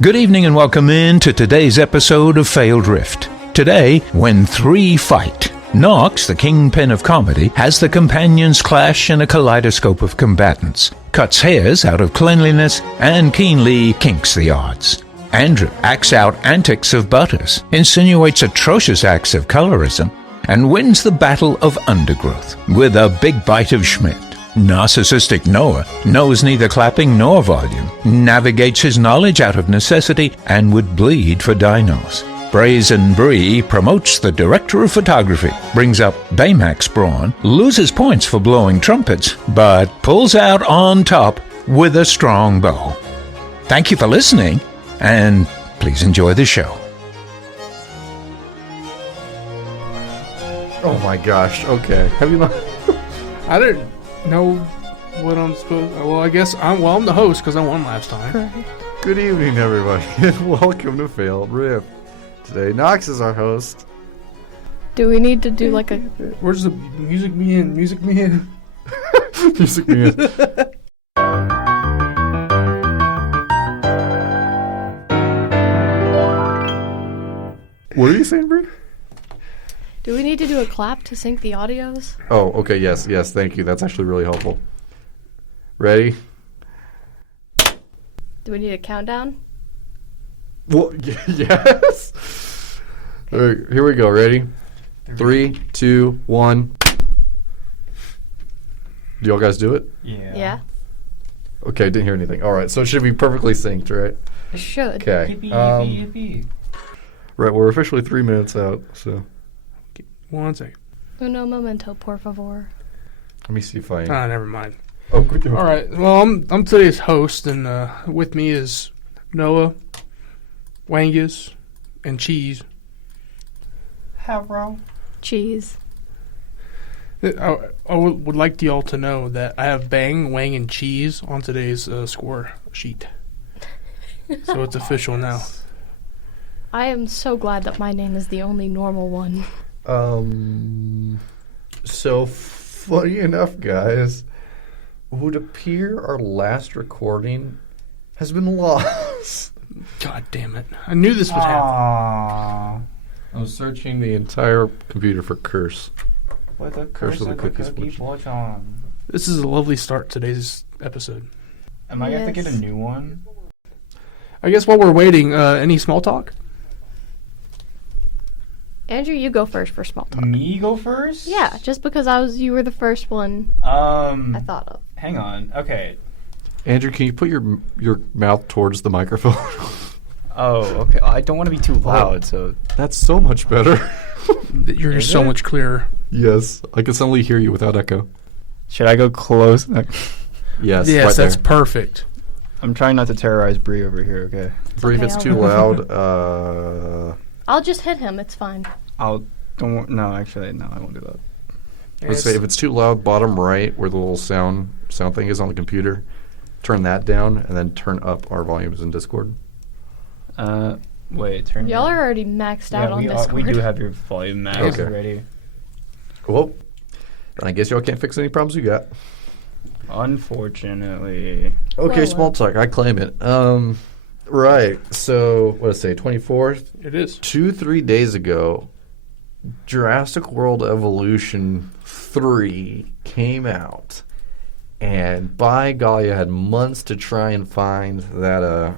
Good evening and welcome in to today's episode of Failed Rift. Today, when three fight. Knox, the Kingpin of comedy, has the companions clash in a kaleidoscope of combatants, cuts hairs out of cleanliness, and keenly kinks the odds. Andrew acts out antics of butters, insinuates atrocious acts of colorism, and wins the battle of undergrowth with a big bite of Schmidt. Narcissistic Noah knows neither clapping nor volume, navigates his knowledge out of necessity, and would bleed for dinos. Brazen Bree promotes the director of photography, brings up Baymax brawn, loses points for blowing trumpets, but pulls out on top with a strong bow. Thank you for listening, and please enjoy the show. Oh my gosh, okay. Have you not? I didn't know what I'm supposed to... Well, I guess I'm the host because I won last time. Good evening, everybody, and welcome to Failed Rift. Today, Knox is our host. Do we need to do like a... Where's the music me in? Music me in. Music me in. What are you saying, Bree? Do we need to do a clap to sync the audios? Oh, okay, yes, thank you. That's actually really helpful. Ready? Do we need a countdown? Well, yes. All right, here we go. Ready? 3, 2, 1. Do y'all guys do it? Yeah. Okay, didn't hear anything. All right, so it should be perfectly synced, right? It should. Okay. Right, we're officially 3 minutes out, so 1 second. Uno momento, por favor. let me see if I... Never mind. Oh, good. All right. Well, I'm today's host, and with me is Noah, Wangus, and Cheese. Hello. Cheese. I would like y'all to know that I have Bang, Wang, and Cheese on today's score sheet. So it's official now. I am so glad that my name is the only normal one. So funny enough, guys, it would appear our last recording has been lost. God damn it. I knew this would happen. I was searching the entire computer for curse. With a Curse of the cookies. on. This is a lovely start to today's episode. Am I going to get a new one? I guess while we're waiting, any small talk? Andrew, you go first for small talk. Me go first? Yeah, just because you were the first one I thought of. Hang on. Okay. Andrew, can you put your mouth towards the microphone? Oh, okay. I don't want to be too loud, so... That's so much better. You're Is so it? much clearer. Yes, I can suddenly hear you without echo. Should I go close? Yes, Yes, right that's there. perfect. I'm trying not to terrorize Bree over here, okay? Bree, if Okay, it's I'll too go. loud, I'll just hit him. It's fine. No, actually, no, I won't do that. let's say if it's too loud, bottom right, where the little sound thing is on the computer, turn that down, and then turn up our volumes in Discord. Wait, turn... Y'all are already maxed out on Discord. we do have your volume max Okay. already. Well, I guess y'all can't fix any problems you got. Unfortunately. Okay, Well, small talk. I claim it. Right. So, what did I say? 24th? It is. 2-3 days ago, Jurassic World Evolution 3 came out. And by golly, I had months to try and find that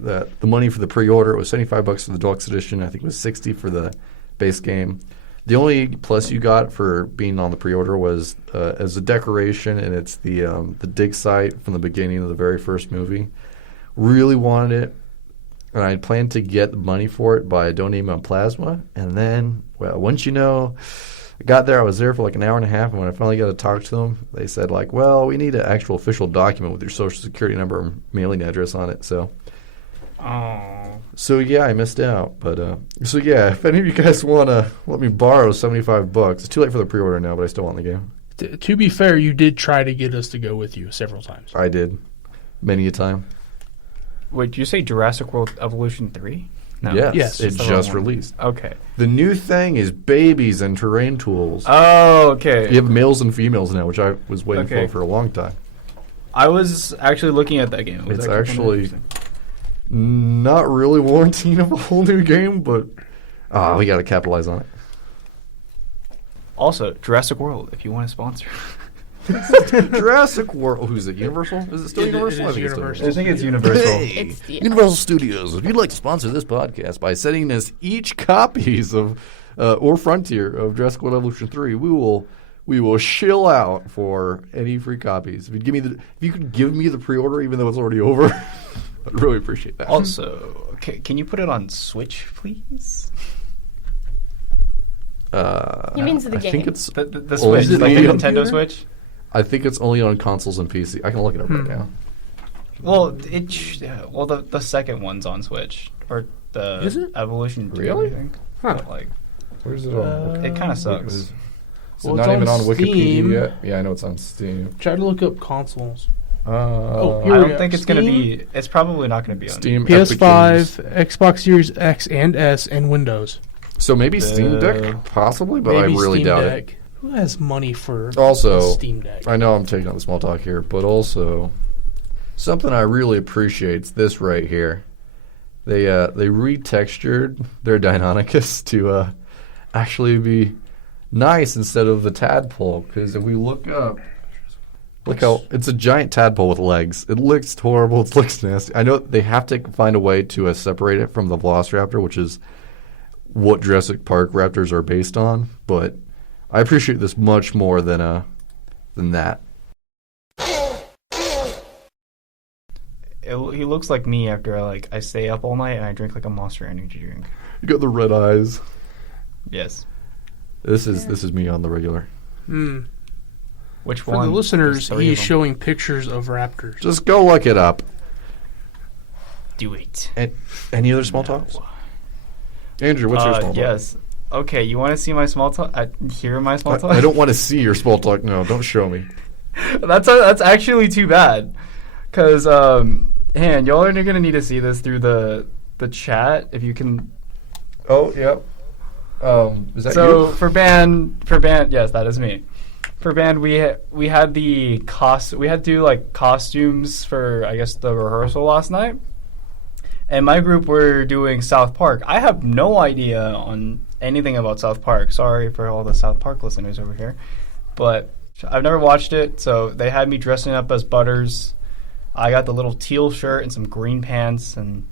the money for the pre-order. It was $75 for the deluxe edition. I think it was $60 for the base game. The only plus you got for being on the pre-order was as a decoration, and it's the dig site from the beginning of the very first movie. Really wanted it, and I planned to get the money for it by donating on plasma. And then, well, once you know, I got there. I was there for like an hour and a half, and when I finally got to talk to them, they said like, "Well, we need an actual official document with your social security number and mailing address on it." So yeah, I missed out. But so yeah, if any of you guys want to let me borrow $75, it's too late for the pre-order now, but I still want the game. To be fair, you did try to get us to go with you several times. I did, many a time. Wait, did you say Jurassic World Evolution 3? No. Yes. It's the just wrong one. released. Okay. The new thing is babies and terrain tools. Oh, okay. You have males and females now, which I was waiting Okay. for a long time. I was actually looking at that game. It was It's kinda actually interesting. Not really warranting of a whole new game, but we got to capitalize on it. Also, Jurassic World, if you want to sponsor. Jurassic World. Who's it? Universal? Is it still Universal? It is Universal. I think it's Universal. Hey, It's the- Universal Studios. If you'd like to sponsor this podcast by sending us each copies of or Frontier of Jurassic World Evolution 3, we will shill out for any free copies. If you could give me the pre-order even though it's already over, I'd really appreciate that. Also, can you put it on Switch, please? He means the I game. think it's The Oh, Switch, is it like the only Nintendo on computer? Switch. I think it's only on consoles and PC. I can look it up right now. Well, the second one's on Switch, or the Is it? Evolution 2, Really? I think. Huh. But, like, Where's it on? it kind of Is sucks. it Well, not it's even on on Wikipedia Steam. yet? Yeah, I know it's on Steam. Try to look up consoles. Oh, here I we don't go. think it's going to Steam? be. It's probably not going to be on Steam, Epic PS5, Games. Xbox Series X and S, and Windows. So maybe Steam Deck, possibly, but Maybe I really Steam doubt Deck. it. Who has money for Also, a Steam Deck? I know I'm taking on the small talk here, but also something I really appreciate is this right here. They retextured their Deinonychus to actually be nice instead of the tadpole. Because if we look up, look how it's a giant tadpole with legs. It looks horrible. It looks nasty. I know they have to find a way to separate it from the Velociraptor, which is what Jurassic Park raptors are based on. But I appreciate this much more than that. He looks like me after I stay up all night and I drink like a Monster Energy drink. You got the red eyes. Yes. This is me on the regular. Which For one? the listeners, There's three he's of them. showing pictures of raptors. Just go look it up. Do it. Any other small talks? Andrew, what's your small talk? Yes. Okay, you want to see my small talk? Hear my small talk? I don't want to see your small talk. No, don't show me. That's actually too bad, because y'all are gonna need to see this through the chat if you can. Oh, yep. Is that So you? for band, yes, that is me. For band, we had we had to do like costumes for I guess the rehearsal last night, and my group were doing South Park. I have no idea on anything about South Park. Sorry for all the South Park listeners over here, but I've never watched it, so they had me dressing up as Butters. I got the little teal shirt and some green pants, and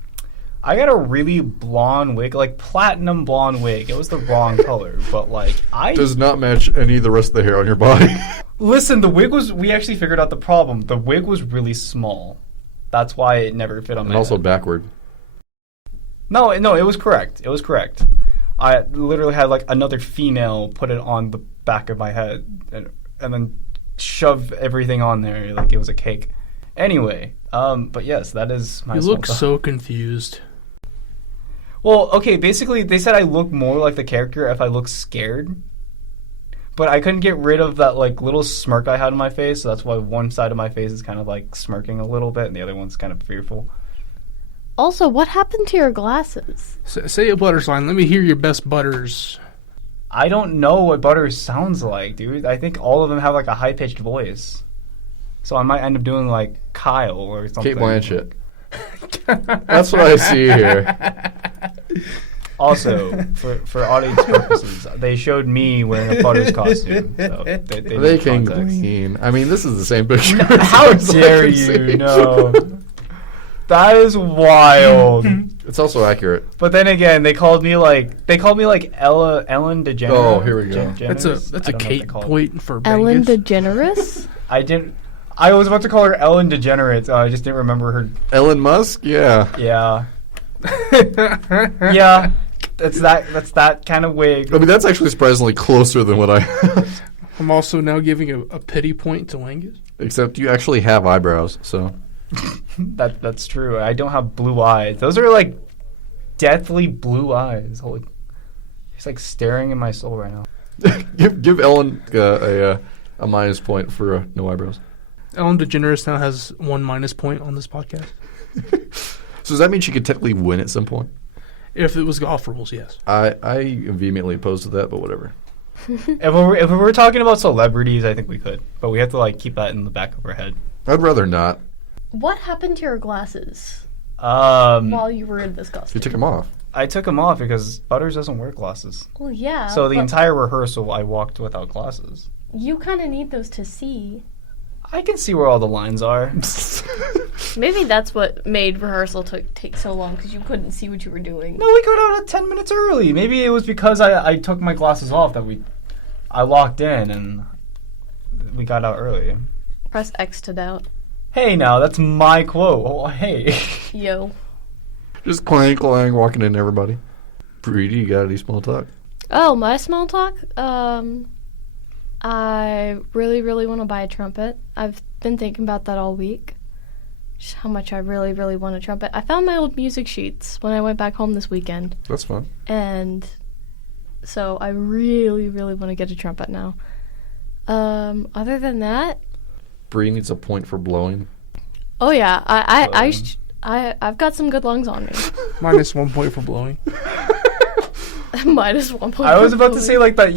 I got a really blonde wig, like platinum blonde wig. It was the wrong color, but like Does not match any of the rest of the hair on your body. Listen, the wig was. We actually figured out the problem. The wig was really small. That's why it never fit on And my also head. backward. No, it was correct. It was correct. I literally had like another female put it on the back of my head and then shove everything on there like it was a cake. Anyway, but yes, that is my. You small look talk. so confused. Well, okay, basically they said I look more like the character if I look scared. But I couldn't get rid of that like little smirk I had on my face, so that's why one side of my face is kind of like smirking a little bit and the other one's kind of fearful. Also, what happened to your glasses? Say a Butters line. Let me hear your best Butters. I don't know what Butters sounds like, dude. I think all of them have like a high-pitched voice. So I might end up doing like Kyle or something. Kate Blanchett. That's what I see here. Also, for audience purposes, they showed me wearing a Butters costume. So they They need can context. glean. I mean, this is the same picture. How as I dare can you? see. No. That is wild. It's also accurate. But then again, they called me like Ellen DeGeneres. Oh, here we go. That's a Kate point for Ellen Bengus. DeGeneres? I was about to call her Ellen DeGeneres. I just didn't remember her. Elon Musk? Yeah. Yeah. Yeah. That's that kind of wig. I mean, that's actually surprisingly closer than what I have. I'm also now giving a pity point to Langus. Except you actually have eyebrows, so. That's true. I don't have blue eyes. Those are like deathly blue eyes. Holy, he's like staring in my soul right now. give Ellen a minus point for no eyebrows. Ellen DeGeneres now has 1 minus point on this podcast. So does that mean she could technically win at some point? If it was golf rules, yes. I am vehemently opposed to that, but whatever. If we were talking about celebrities, I think we could, but we have to like keep that in the back of our head. I'd rather not. What happened to your glasses? while you were in this You costume? took them off. I took them off because Butters doesn't wear glasses. Well, yeah. So the but entire rehearsal, I walked without glasses. you kind of need those to see. I can see where all the lines are. Maybe that's what made rehearsal take so long because you couldn't see what you were doing. No, we got out 10 minutes early. Maybe it was because I took my glasses off that I locked in and we got out early. Press X to doubt. Hey, now that's my quote. Oh, hey. Yo. Just clang, walking in everybody. Bree, you got any small talk? Oh, my small talk? I really, really want to buy a trumpet. I've been thinking about that all week. Just how much I really, really want a trumpet. I found my old music sheets when I went back home this weekend. That's fun. And so I really, really want to get a trumpet now. Other than that, Bree needs a point for blowing. oh yeah, I've got some good lungs on me. Minus 1 point for blowing. Minus 1 point. I was about to say like that.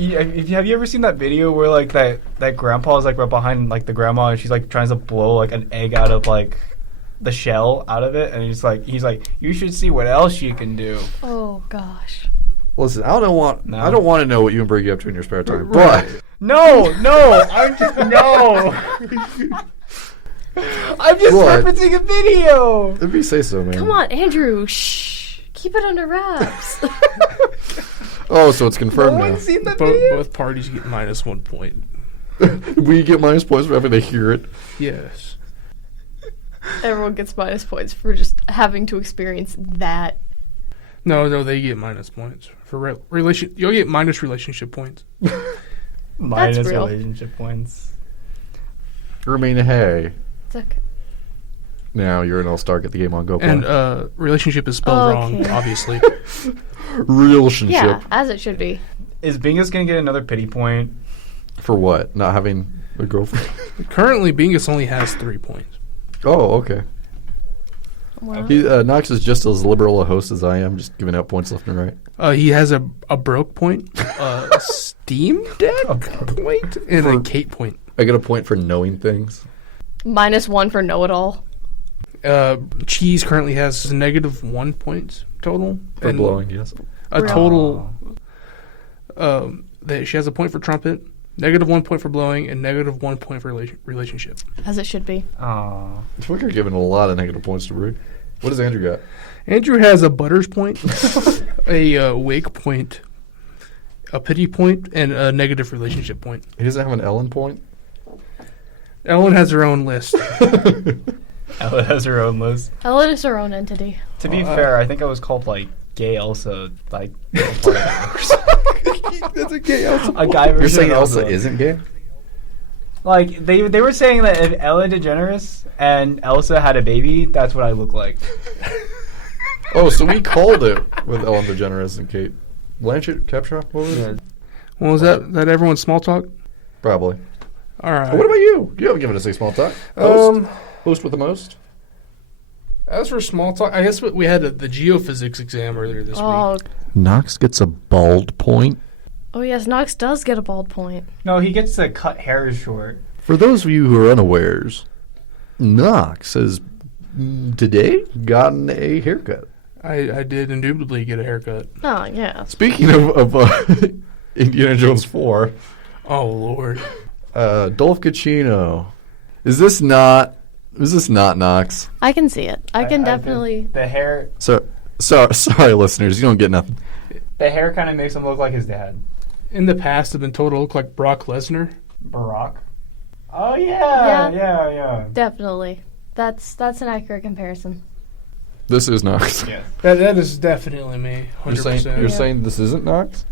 Have you ever seen that video where like that grandpa is like right behind like the grandma and she's like trying to blow like an egg out of like the shell out of it, and he's like you should see what else you can do. Oh gosh. Listen, I don't want to know what you and Bree get up to in your spare time, Right. but No, I'm just no. I'm just What? referencing a video. if you say so, man. Come on, Andrew. Shh. Keep it under wraps. Oh, so it's confirmed No now. one's seen that video. Both parties get minus 1 point. We get minus points whenever they hear it. Yes. Everyone gets minus points for just having to experience that. No, they get minus points for relation. You'll get minus relationship points. Minus real. relationship points. I mean, hey, It's okay. now you're an all-star. Get the game on Go And Play. relationship is spelled Okay. wrong, obviously. Relationship. Yeah, as it should be. Is Bingus gonna get another pity point? For what? Not having a girlfriend? Currently, Bingus only has 3 points. Oh, okay. Well, Knox is just as liberal a host as I am, just giving out points left and right. He has a broke point, a Steam Deck point, and a Kate point. I get a point for knowing things. minus 1 for know-it-all. Cheese currently has negative 1 point total. For and blowing, yes. a Real. total that she has a point for trumpet, negative 1 point for blowing, and negative 1 point for relationship. As it should be. Aww. I think you're giving a lot of negative points to Bree. What does Andrew got? Andrew has a butters point, a wake point, a pity point, and a negative relationship point. He doesn't have an Ellen point? Ellen has her own list. Ella has her own list. Ellen is her own entity. To be Oh, fair, I think I was called like gay Elsa, like That's a gay Elsa. a guy You're version saying of Elsa Elsa. isn't gay? Like they were saying that if Ella DeGeneres and Elsa had a baby, that's what I look like. Oh, so we called it with Ellen DeGeneres and Kate Blanchett, Capshaw? What was it? Well, is that everyone's small talk? Probably. All right. What about you? You haven't given us a small talk. Host with the most? As for small talk, I guess we had the geophysics exam earlier this Oh, week. Knox gets a bald point. oh yes, Knox does get a bald point. No, he gets to cut hair short. For those of you who are unawares, Knox has today gotten a haircut. I did indubitably get a haircut. Oh yeah. Speaking of Indiana Jones 4, Oh Lord. Dolph Cucino. Is this not Knox? I can see it. I can did. definitely. The hair Sorry, listeners, you don't get nothing. The hair kind of makes him look like his dad. In the past, I've been told to look like Brock Lesnar. Barack. Oh yeah. Definitely. That's an accurate comparison. This is Knox. Yeah. That is definitely me. 100%. You're Yeah. saying this isn't Knox?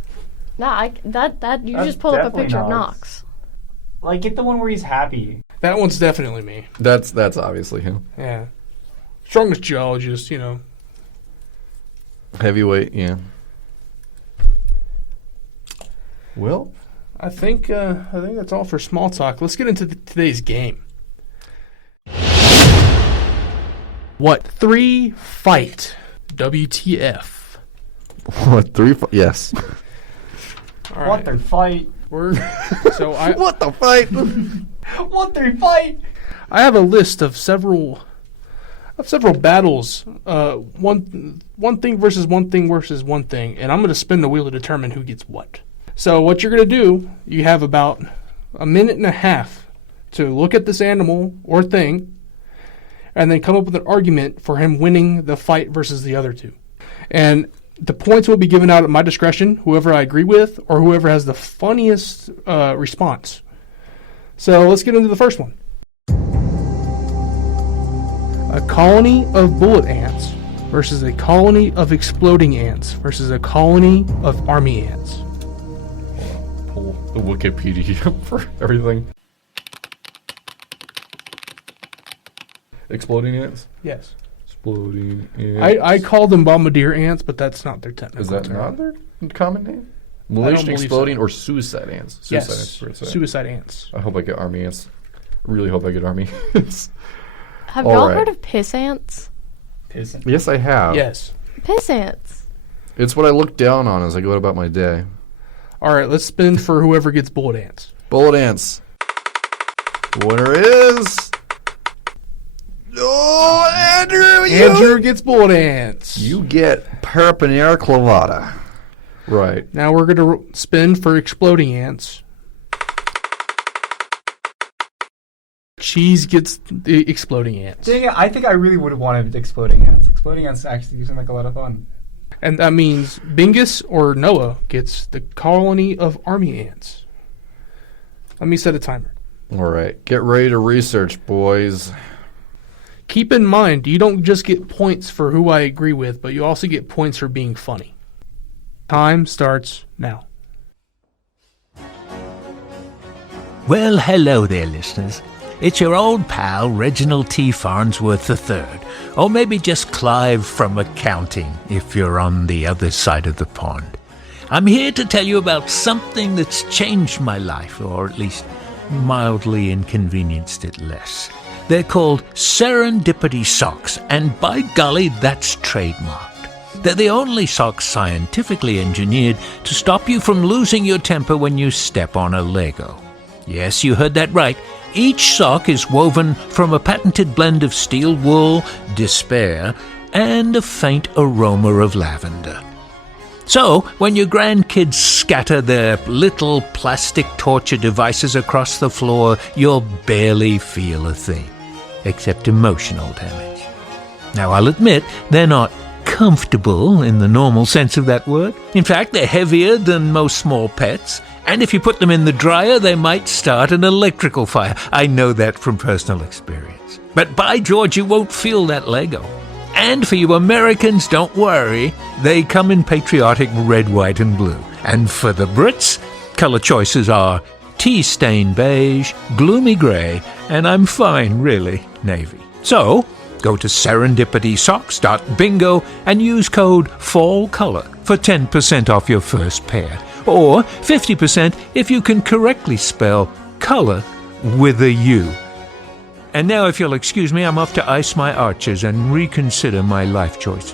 Nah, that you That's just pull up a definitely picture of Knox. Knox. Like get the one where he's happy. That one's definitely me. That's obviously him. Yeah. Strongest geologist, Heavyweight, yeah. Well, I think that's all for small talk. Let's get into today's game. What? 3 fight. WTF. what, 3 yes. All What the fight? So I What the fight? What the fight? have a list of several have several battles. One thing versus one thing versus one thing, and I'm going to spin the wheel to determine who gets what. So what you're going to do, you have about a minute and a half to look at this animal or thing, and then come up with an argument for him winning the fight versus the other two. And the points will be given out at my discretion, whoever I agree with, or whoever has the funniest response. So let's get into the first one. A colony of bullet ants versus a colony of exploding ants versus a colony of army ants. Pull the Wikipedia up for everything. Exploding ants? Yes. Exploding ants. I call them bombardier ants, but that's not their technical Is that term. not their common name? don't Malicious believe exploding so. or suicide ants? Yes, Suicide ants. suicide ants. I hope I get army ants. I really hope I get army ants. Have All y'all right. heard of piss ants? Pissing. Yes, I have. Yes. Piss ants. It's what I look down on as I go about my day. All right, let's spin for whoever gets bullet ants. Bullet ants. Winner is... Oh, Andrew! Andrew gets bullet ants. You get Parapanera clavata. Right. Now we're going to spin for exploding ants. Cheese gets the exploding ants. Dang it, I think I really would have wanted exploding ants. Exploding ants actually seem like a lot of fun. And that means Bingus or Noah gets the colony of army ants. Let me set a timer. All right. Get ready to research, boys. Keep in mind, you don't just get points for who I agree with, but you also get points for being funny. Time starts now. Well, hello there, listeners. It's your old pal, Reginald T. Farnsworth III, or maybe just Clive from accounting, if you're on the other side of the pond. I'm here to tell you about something that's changed my life, or at least mildly inconvenienced it less. They're called serendipity socks, and by golly, that's trademarked. They're the only socks scientifically engineered to stop you from losing your temper when you step on a Lego. Yes, you heard that right. Each sock is woven from a patented blend of steel wool, despair, and a faint aroma of lavender. So, when your grandkids scatter their little plastic torture devices across the floor, you'll barely feel a thing, except emotional damage. Now, I'll admit, they're not comfortable in the normal sense of that word. In fact, they're heavier than most small pets, and if you put them in the dryer, they might start an electrical fire. I know that from personal experience. But by George, you won't feel that Lego. And for you Americans, don't worry, they come in patriotic red, white, and blue. And for the Brits, color choices are tea-stained beige, gloomy gray, and I'm fine, really, navy. So, go to serendipitysocks.bingo and use code FALLCOLOR for 10% off your first pair. Or 50% if you can correctly spell color with a U. And now, if you'll excuse me, I'm off to ice my arches and reconsider my life choices.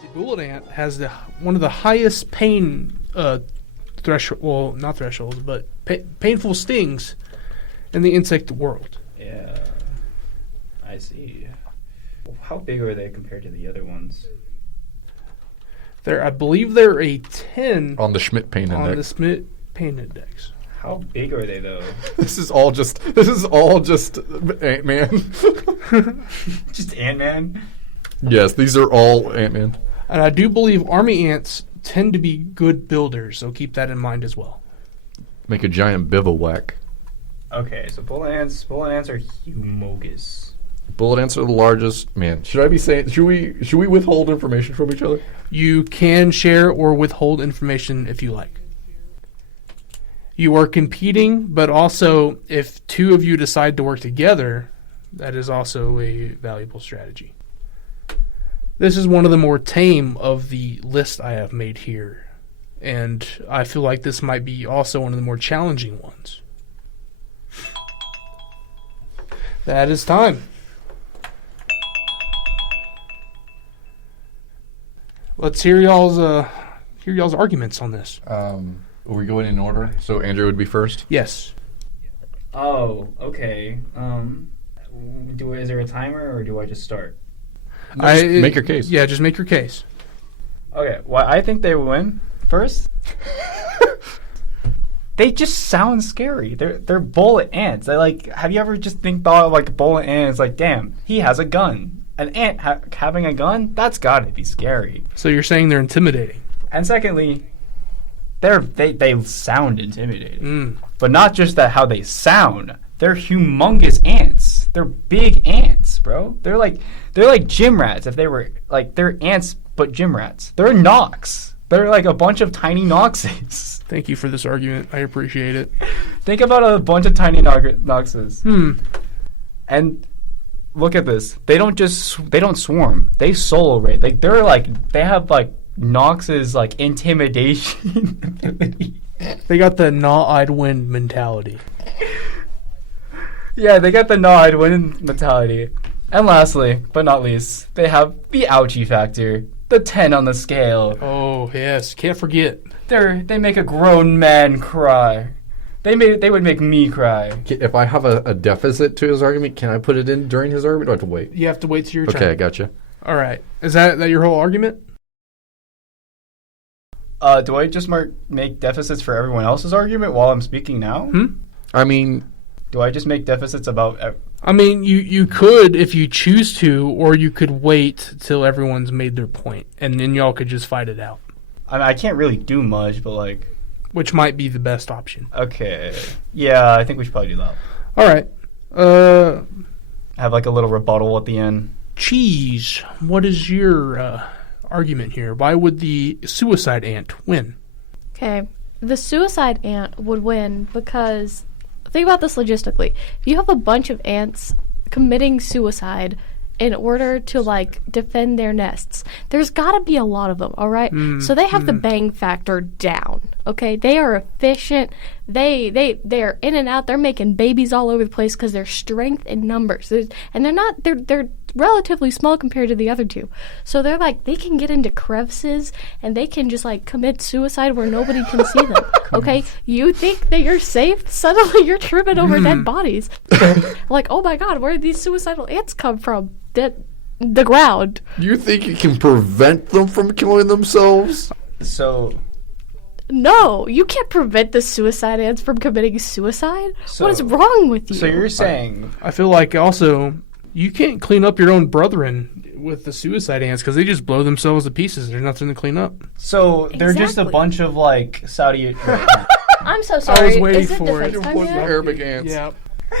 The bullet ant has one of the highest pain threshold, well, not thresholds, but painful stings in the insect world. Yeah, I see. How big are they compared to the other ones? I believe they're a 10 On the Schmidt pain on the index. Schmidt pain index. How big are they though? This is all just Ant-Man. Just Ant-Man? Yes, these are all Ant-Man. And I do believe army ants tend to be good builders, so keep that in mind as well. Make a giant bivouac. Okay, so bullet ants are humongous. Bullet ants are the largest. Man, should we withhold information from each other? You can share or withhold information if you like. You are competing, but also if two of you decide to work together, that is also a valuable strategy. This is one of the more tame of the list I have made here, and I feel like this might be also one of the more challenging ones. That is time. Let's hear y'all's hear y'all's arguments on this. Are we going in order? So Andrew would be first? Yes. Oh, okay. Is there a timer or do I just start? Make your case. Yeah, just make your case. Okay, well, I think they win first. They just sound scary. They're bullet ants. Have you ever just thought of like a bullet ant? It's like, damn, he has a gun. An ant having a gun? That's gotta be scary. So you're saying they're intimidating? And secondly, they sound intimidating. Mm. But not just that how they sound. They're humongous ants. They're big ants, bro. They're like gym rats. If they were they're ants but gym rats. They're Knox. They're like a bunch of tiny Knoxes. Thank you for this argument. I appreciate it. Think about a bunch of tiny Knoxes. And look at this. They don't swarm. They solo raid. They have Knox's intimidation ability. They got the gnaw-eyed wind mentality. Yeah, they got the gnaw-eyed wind mentality. And lastly, but not least, they have the ouchie factor. The 10 on the scale. Oh, yes. Can't forget. They make a grown man cry. They would make me cry. If I have a deficit to his argument, can I put it in during his argument or do I have to wait? You have to wait till your turn. Okay, I gotcha. All right. Is that your whole argument? Do I just make deficits for everyone else's argument while I'm speaking now? I mean... Do I just make deficits about... I mean, you could if you choose to, or you could wait till everyone's made their point, and then y'all could just fight it out. I can't really do much, but Which might be the best option. Okay. Yeah, I think we should probably do that. All right. Have a little rebuttal at the end. Cheese, what is your argument here? Why would the suicide ant win? Okay, the suicide ant would win because, think about this logistically. If you have a bunch of ants committing suicide in order to defend their nests, there's got to be a lot of them, all right? So they have the bang factor down, okay? They are efficient. They're in and out. They're making babies all over the place because their strength in numbers. They're relatively small compared to the other two. So they can get into crevices and they can just commit suicide where nobody can see them. Okay? You think that you're safe? Suddenly you're tripping over dead bodies. Oh my god, where did these suicidal ants come from? The ground. You think you can prevent them from killing themselves? So... No, you can't prevent the suicide ants from committing suicide. What is wrong with you? So you're saying... I feel like also... You can't clean up your own brethren with the suicide ants because they just blow themselves to pieces. There's nothing to clean up. So they're just a bunch of Saudi... I'm so sorry. I was waiting Is it for it. defense time yet? Arabic ants. Yeah.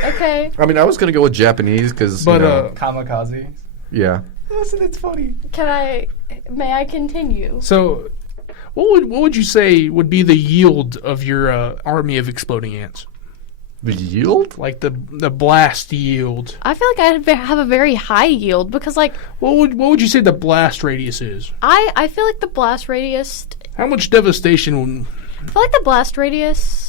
Okay. I mean, I was going to go with Japanese because, Kamikaze. Yeah. Listen, it's funny. May I continue? So, what would you say would be the yield of your army of exploding ants? The yield? The blast yield. I feel like I have a very high yield because what would you say the blast radius is? I feel like the blast radius. How much devastation? I feel like the blast radius.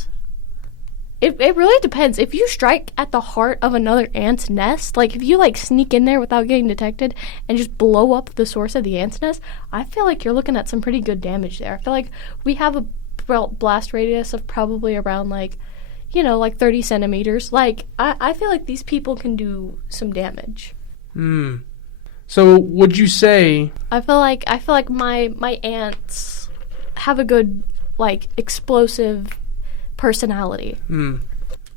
It really depends. If you strike at the heart of another ant's nest, if you sneak in there without getting detected and just blow up the source of the ant's nest, I feel like you're looking at some pretty good damage there. I feel like we have a blast radius of probably around 30 centimeters. I feel like these people can do some damage. So would you say... I feel like my ants have a good, explosive personality.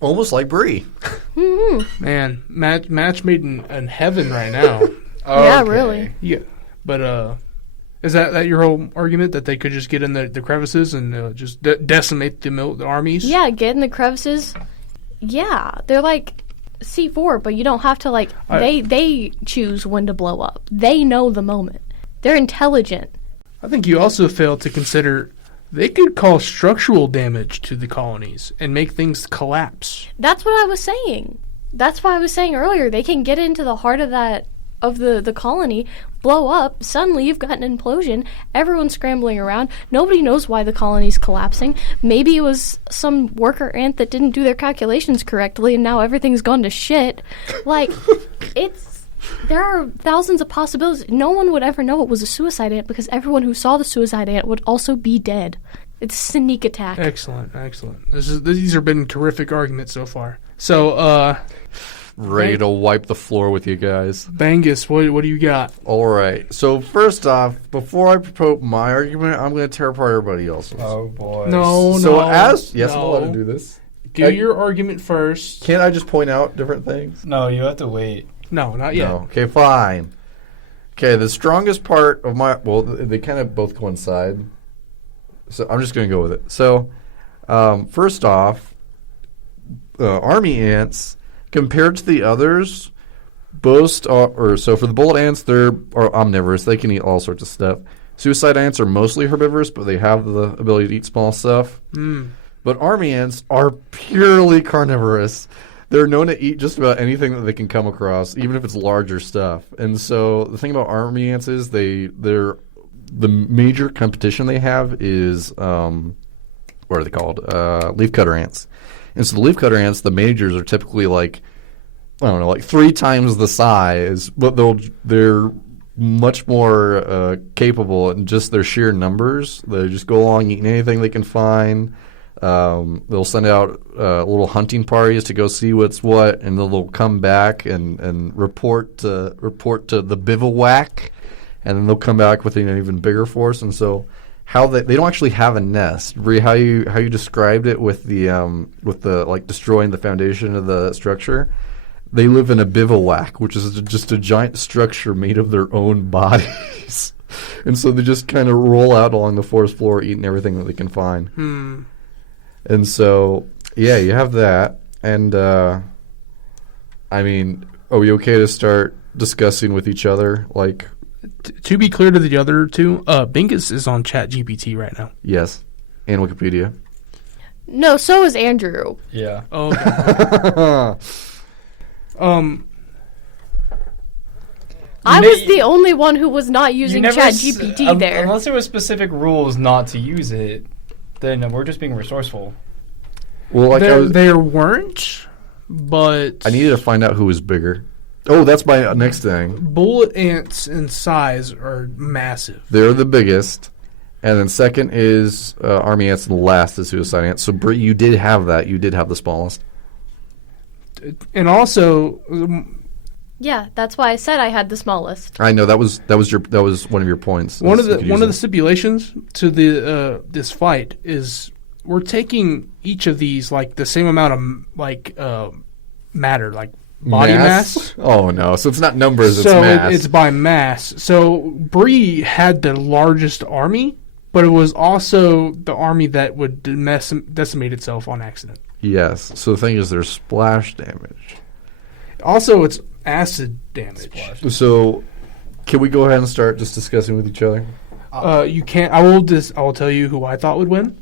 Almost like Bree. Man, match made in heaven right now. Yeah, really. Yeah, but is that your whole argument, that they could just get in the crevices and just decimate the armies? Yeah, get in the crevices. Yeah, they're C4, but you don't have to they choose when to blow up. They know the moment. They're intelligent. I think you also failed to consider they could cause structural damage to the colonies and make things collapse. That's what I was saying. That's why I was saying earlier. They can get into the heart of the colony, blow up, suddenly you've got an implosion, everyone's scrambling around, nobody knows why the colony's collapsing. Maybe it was some worker ant that didn't do their calculations correctly and now everything's gone to shit. There are thousands of possibilities. No one would ever know it was a suicide ant because everyone who saw the suicide ant would also be dead. It's a sneak attack. Excellent. These have been terrific arguments so far. So, Ready to wipe the floor with you guys. Bangus, what do you got? All right. So first off, before I propose my argument, I'm going to tear apart everybody else's. Oh boy. No. I'm allowed to do this. Do your argument first. Can't I just point out different things? No, you have to wait. No, not yet. No. Okay, fine. Okay, the strongest part of my... Well, they kind of both coincide. So I'm just going to go with it. So, first off, army ants, compared to the others, boast... so for the bullet ants, they're omnivorous. They can eat all sorts of stuff. Suicide ants are mostly herbivorous, but they have the ability to eat small stuff. But army ants are purely carnivorous. They're known to eat just about anything that they can come across, even if it's larger stuff. And so the thing about army ants is the major competition they have is what are they called? Leafcutter ants. And so the leafcutter ants, the majors, are typically like 3 times the size, but they're much more capable in just their sheer numbers. They just go along eating anything they can find. They'll send out little hunting parties to go see what's what, and then they'll come back and report to the bivouac, and then they'll come back with an even bigger force. And so, how they don't actually have a nest. Bree, how you described it with the like destroying the foundation of the structure. They live in a bivouac, which is just a giant structure made of their own bodies, and so they just kind of roll out along the forest floor, eating everything that they can find. And so, yeah, you have that. And, I mean, are we okay to start discussing with each other? Like, to be clear to the other two, Bingus is on ChatGPT right now. yes, and Wikipedia. No, so is Andrew. Yeah. Oh, okay. I was the only one who was not using ChatGPT there. Unless there were specific rules not to use it, then we're just being resourceful. Well, like there weren't, but I needed to find out who was bigger. Oh, that's my next thing. Bullet ants in size are massive. They're the biggest. And then second is army ants, and last is suicide ants. So, Bree, you did have that. You did have the smallest. And also... yeah, that's why I said I had the smallest. I know that was one of your points. One of the stipulations to this fight is we're taking each of these like the same amount of matter, like body mass. Oh no! So it's not numbers; so it's mass. It's by mass. So Bree had the largest army, but it was also the army that would decimate itself on accident. Yes. So the thing is, there's splash damage. Also, it's acid damage. Splash. So, can we go ahead and start just discussing with each other? You can't. I will tell you who I thought would win.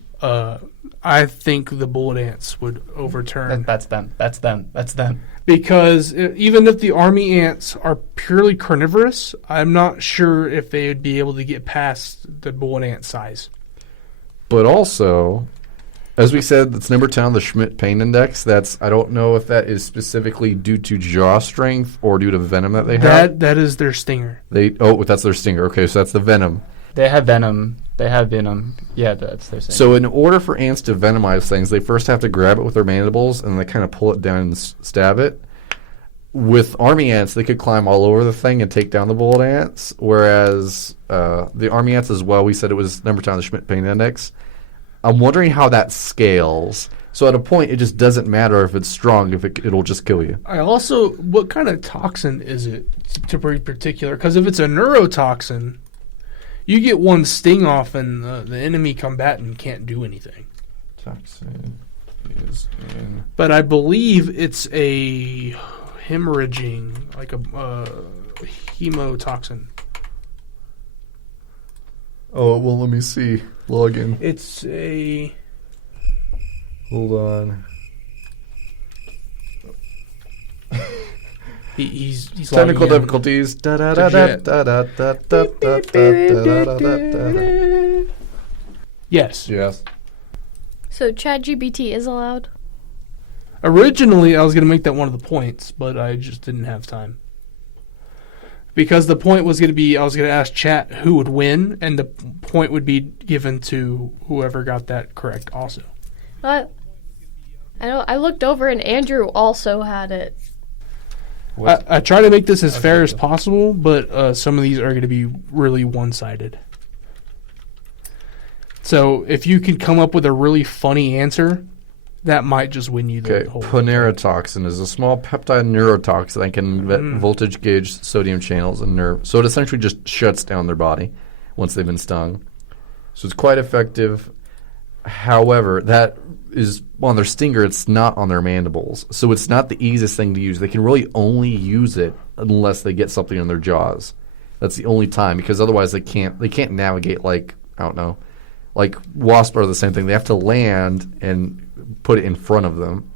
I think the bullet ants would overturn. That's them. That's them. That's them. Because even if the army ants are purely carnivorous, I'm not sure if they would be able to get past the bullet ant size. But also, as we said, it's number 10 on the Schmidt pain index. I don't know if that is specifically due to jaw strength or due to venom that they have. That is their stinger. That's their stinger. Okay, so that's the venom. They have venom. Yeah, that's their thing. So in order for ants to venomize things, they first have to grab it with their mandibles and they kind of pull it down and stab it. With army ants, they could climb all over the thing and take down the bullet ants, whereas the army ants as well, we said it was number 10 on the Schmidt pain index. I'm wondering how that scales. So at a point, it just doesn't matter if it's strong, if it'll just kill you. What kind of toxin is it to be particular? Because if it's a neurotoxin, you get one sting off and the enemy combatant can't do anything. Toxin is in... But I believe it's a hemorrhaging, like a hemotoxin. Oh, well, let me see. Log in. It's a... Hold on. He's Technical logging in. difficulties. Yes. Yes. So ChatGPT is allowed? Originally, I was going to make that one of the points, but I just didn't have time. Because the point was going to be, I was going to ask chat who would win, and the point would be given to whoever got that correct also. I know. I looked over and Andrew also had it. I try to make this as fair as possible, but some of these are going to be really one-sided. So if you can come up with a really funny answer, that might just win you the whole thing. Ponerotoxin is a small peptide neurotoxin that can voltage gauge sodium channels in nerve. So it essentially just shuts down their body once they've been stung. So it's quite effective. However, that is on their stinger. It's not on their mandibles. So it's not the easiest thing to use. They can really only use it unless they get something on their jaws. That's the only time, because otherwise they can't navigate like, I don't know, like wasps are the same thing. They have to land and put it in front of them.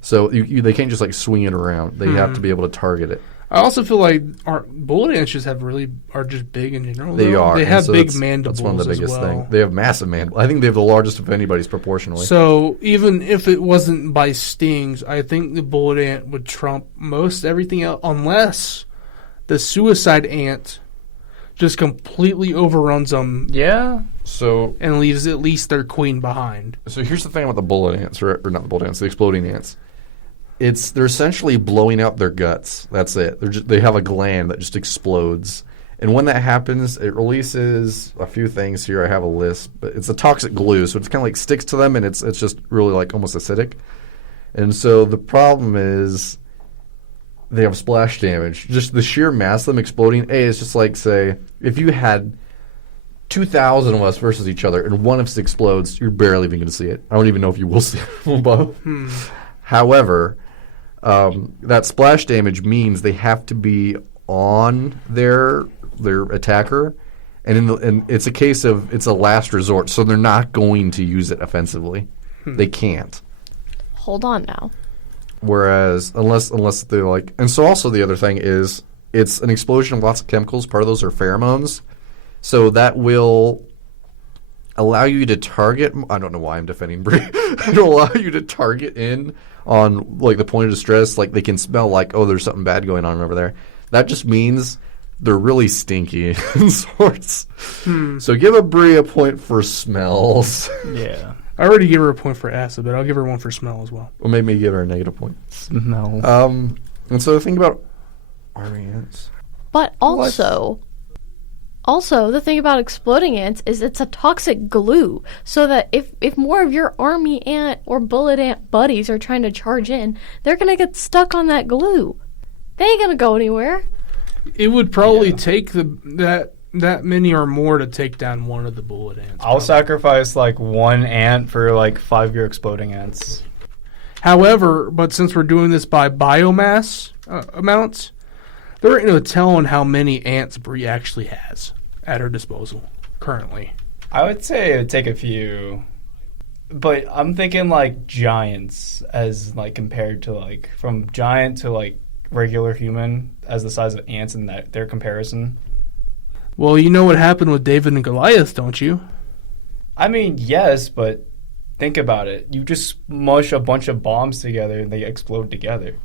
So they can't just like swing it around. They have to be able to target it. I also feel like our bullet ants just are just big in general. They are. They have so big mandibles. That's one of the biggest as well. things. They have massive mandibles. I think they have the largest of anybody's proportionally. So even if it wasn't by stings, I think the bullet ant would trump most everything else, unless the suicide ant just completely overruns them. Yeah. So And leaves at least their queen behind. So here's the thing about the bullet ants, or not the bullet ants, the exploding ants. They're essentially blowing out their guts. That's it. They have a gland that just explodes. And when that happens, it releases a few things here. I have a list, but it's a toxic glue, so it's kind of like sticks to them, and it's just really like almost acidic. And so the problem is they have splash damage. Just the sheer mass of them exploding. It's just like, say, if you had 2,000 of us versus each other, and one of us explodes, you're barely even going to see it. I don't even know if you will see it both. However, that splash damage means they have to be on their attacker, and it's a case of it's a last resort, so they're not going to use it offensively. They can't. Hold on now. Whereas unless they're like, and so also the other thing is it's an explosion of lots of chemicals. Part of those are pheromones, so that will allow you to target. I don't know why I'm defending Bree. It'll allow you to target in on like the point of distress. Like they can smell like, oh, there's something bad going on over there. That just means they're really stinky in sorts. So give a Bree a point for smells. Yeah. I already gave her a point for acid, but I'll give her one for smell as well. Well, maybe give her a negative point. Smell. And so think about army ants. But also, the thing about exploding ants is it's a toxic glue. So that if more of your army ant or bullet ant buddies are trying to charge in, they're going to get stuck on that glue. They ain't going to go anywhere. It would probably take that many or more to take down one of the bullet ants. I'll sacrifice like one ant for like 5 year exploding ants. However, but since we're doing this by biomass amounts, there ain't no telling how many ants Bree actually has at her disposal currently. I would say it would take a few, but I'm thinking like giants as like compared to like from giant to like regular human as the size of ants in their comparison. Well, you know what happened with David and Goliath, don't you? I mean, yes, but think about it. You just smush a bunch of bombs together and they explode together.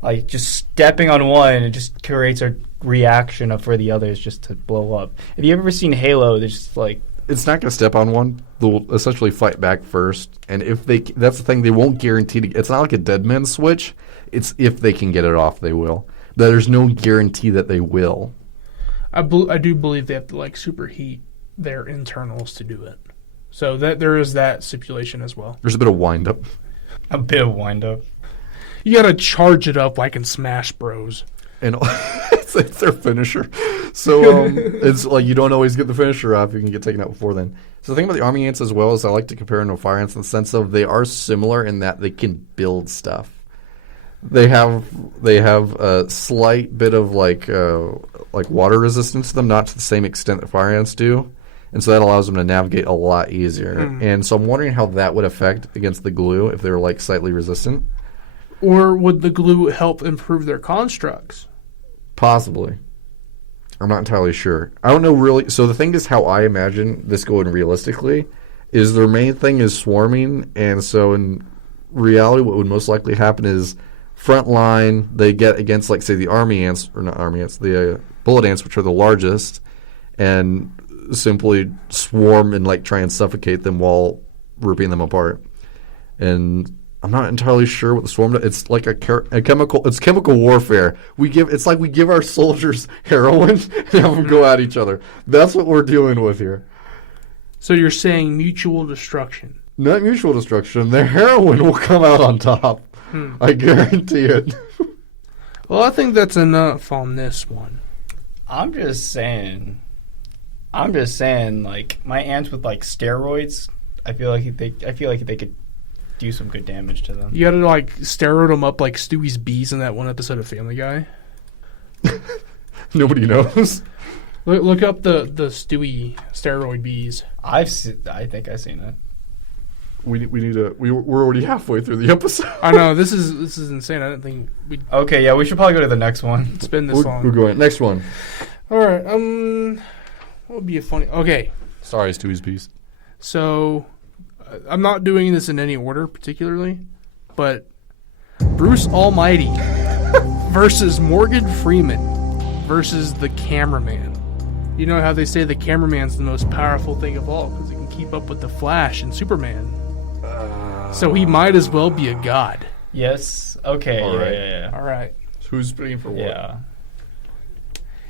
Like, just stepping on one, it just creates a reaction for the others just to blow up. Have you ever seen Halo? There's just like... It's not going to step on one. They'll essentially fight back first. And if that's the thing, they won't guarantee to... It's not like a dead man switch. It's if they can get it off, they will. There's no guarantee that they will. I do believe they have to, like, superheat their internals to do it. So that there is that stipulation as well. There's a bit of wind-up. A bit of wind-up. You gotta charge it up like in Smash Bros. And it's their finisher. So it's like you don't always get the finisher off. You can get taken out before then. So the thing about the army ants as well is I like to compare them to fire ants in the sense of they are similar in that they can build stuff. They have a slight bit of like water resistance to them, not to the same extent that fire ants do. And so that allows them to navigate a lot easier. And so I'm wondering how that would affect against the glue if they were like slightly resistant. Or would the glue help improve their constructs? Possibly. I'm not entirely sure. I don't know really. So the thing is how I imagine this going realistically is their main thing is swarming. And so in reality what would most likely happen is front line. They get against, like, say, the army ants, or not army ants, the bullet ants, which are the largest, and simply swarm and, like, try and suffocate them while ripping them apart. And I'm not entirely sure what the swarm does. It's like a chemical. It's chemical warfare. It's like we give our soldiers heroin and have them go at each other. That's what we're dealing with here. So you're saying mutual destruction? Not mutual destruction. Their heroin will come out on top. I guarantee it. Well, I think that's enough on this one. I'm just saying, like, my ants with, like, steroids, I feel like they could do some good damage to them. You gotta, like, steroid them up like Stewie's bees in that one episode of Family Guy. Nobody knows. Look up the Stewie steroid bees. I think I've seen it. We need to. We're already halfway through the episode. I know this is insane. I didn't think we'd. Okay, yeah, we should probably go to the next one. It's been this long. We're going next one. All right. What would be a funny? Okay. Sorry, Stewie's beast. So, I'm not doing this in any order particularly, but Bruce Almighty versus Morgan Freeman versus the cameraman. You know how they say the cameraman's the most powerful thing of all because he can keep up with the Flash and Superman. So he might as well be a god. Yes. Okay. All right. Yeah. All right. Who's paying for what? Yeah.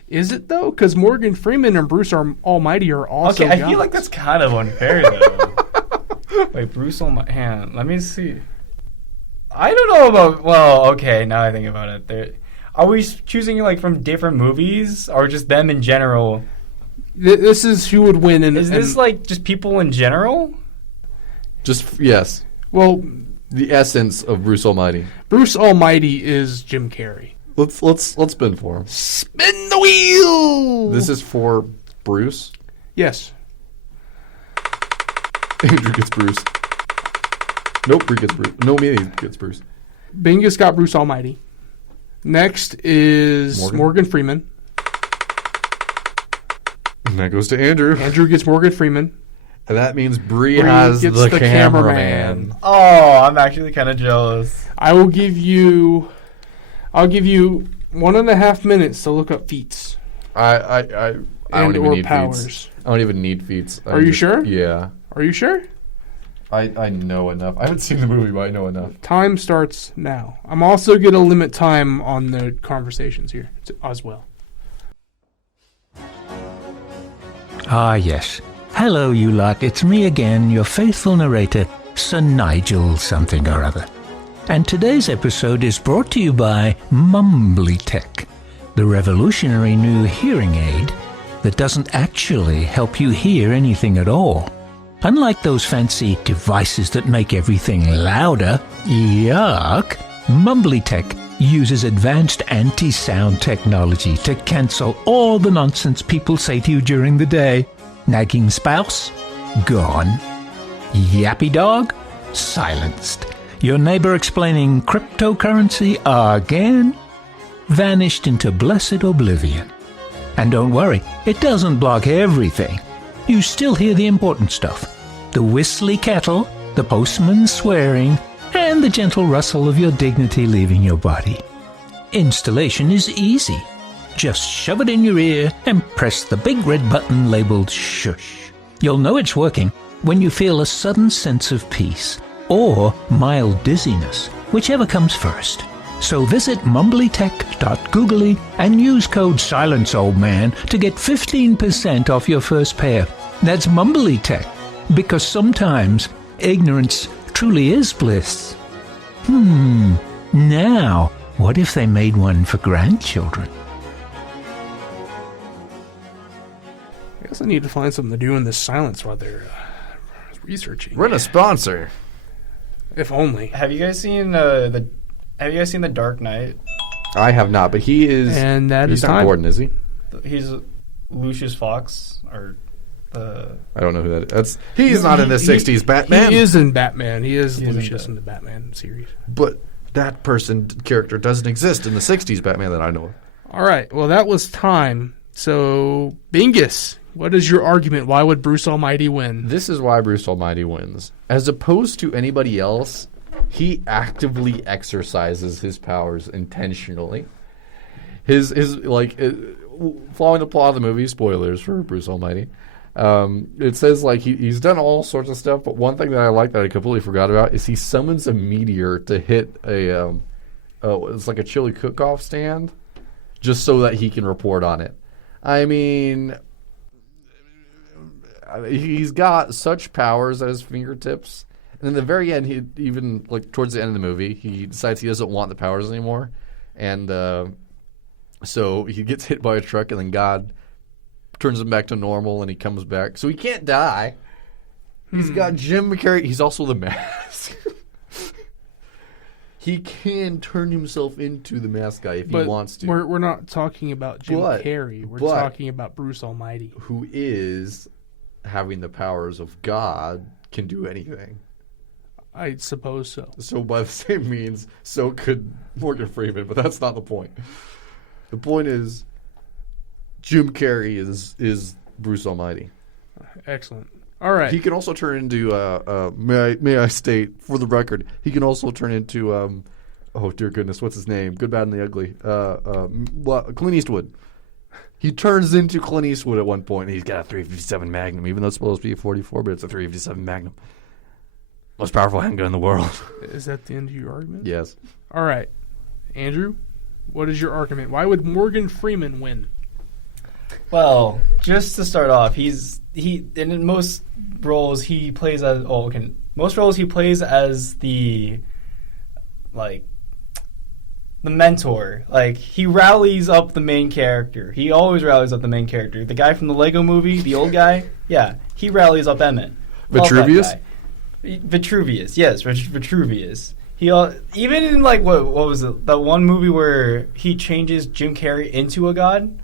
Is it though? Because Morgan Freeman and Bruce Almighty are also Okay, I gods. feel like that's kind of unfair though. Wait, Bruce Almighty. Let me see. I don't know about. Well, okay. Now I think about it, are we choosing like from different movies or just them in general? This is who would win. Is this like just people in general? Just yes. Well, The essence of Bruce Almighty. Bruce Almighty is Jim Carrey. Let's spin for him. Spin the wheel. This is for Bruce. Yes. Andrew gets Bruce. Nope, Bree gets Bruce. No, me gets Bruce. Bingus got Bruce Almighty. Next is Morgan Freeman. And that goes to Andrew. Andrew gets Morgan Freeman. And that means Bree has gets the the cameraman. cameraman. Oh, I'm actually kind of jealous. I'll give you 1.5 minutes to look up feats. I don't even need powers. feats. I don't even need feats. Are you sure? Yeah. Are you sure? I know enough. I haven't seen the movie, but I know enough. Time starts now. I'm also going to limit time on the conversations here as well. Ah, yes. Hello, you lot. It's me again, your faithful narrator, Sir Nigel something or other. And today's episode is brought to you by Mumbly Tech, the revolutionary new hearing aid that doesn't actually help you hear anything at all. Unlike those fancy devices that make everything louder, yuck, Mumbly Tech uses advanced anti-sound technology to cancel all the nonsense people say to you during the day. Nagging spouse? Gone. Yappy dog? Silenced. Your neighbor explaining cryptocurrency again? Vanished into blessed oblivion. And don't worry, it doesn't block everything. You still hear the important stuff. The whistly kettle, the postman swearing, and the gentle rustle of your dignity leaving your body. Installation is easy. Just shove it in your ear and press the big red button labeled shush. You'll know it's working when you feel a sudden sense of peace or mild dizziness, whichever comes first. So visit mumblytech.googly and use code SILENCEOldMan to get 15% off your first pair. That's Mumbly Tech, because sometimes ignorance truly is bliss. Now, what if they made one for grandchildren? I guess I need to find something to do in this silence while they're researching. We're in a sponsor. If only. Have you guys seen the Dark Knight? I have not, but he is. And that he's is not time. Gordon, is he? He's Lucius Fox, or the. I don't know who that is. He's not in the 60s Batman. He is in Batman. He is He is in Lucius Bat- in the Batman series. But that character doesn't exist in the 60s Batman that I know of. All right. Well, that was time. So, Bingus, what is your argument? Why would Bruce Almighty win? This is why Bruce Almighty wins. As opposed to anybody else, he actively exercises his powers intentionally. His like following the plot of the movie, spoilers for Bruce Almighty. It says like he's done all sorts of stuff, but one thing that I like that I completely forgot about is he summons a meteor to hit a it's like a chili cook-off stand, just so that he can report on it. I mean, he's got such powers at his fingertips. And in the very end, he even like towards the end of the movie, he decides he doesn't want the powers anymore, and so he gets hit by a truck, and then God turns him back to normal, and he comes back. So he can't die. He's got Jim Carrey. He's also the mask. He can turn himself into the mask guy if he wants to. We're not talking about Jim Carrey. We're talking about Bruce Almighty, who is having the powers of God, can do anything. I suppose so. So by the same means, so could Morgan Freeman, but that's not the point. The point is, Jim Carrey is Bruce Almighty. Excellent. All right. He can also turn into, may I state, for the record, he can also turn into, oh dear goodness, what's his name? Good, Bad, and the Ugly. Clint Eastwood. He turns into Clint Eastwood at one point, and he's got a 357 Magnum, even though it's supposed to be a 44, but it's a 357 Magnum. Most powerful handgun in the world. Is that the end of your argument? Yes. All right. Andrew, what is your argument? Why would Morgan Freeman win? Well, just to start off, in most roles he plays as the mentor. Like, he rallies up the main character. He always rallies up the main character. The guy from the Lego movie, the old guy, yeah, he rallies up Emmett. Vitruvius? Vitruvius, yes, Vitruvius. He even in like what was it? That one movie where he changes Jim Carrey into a god.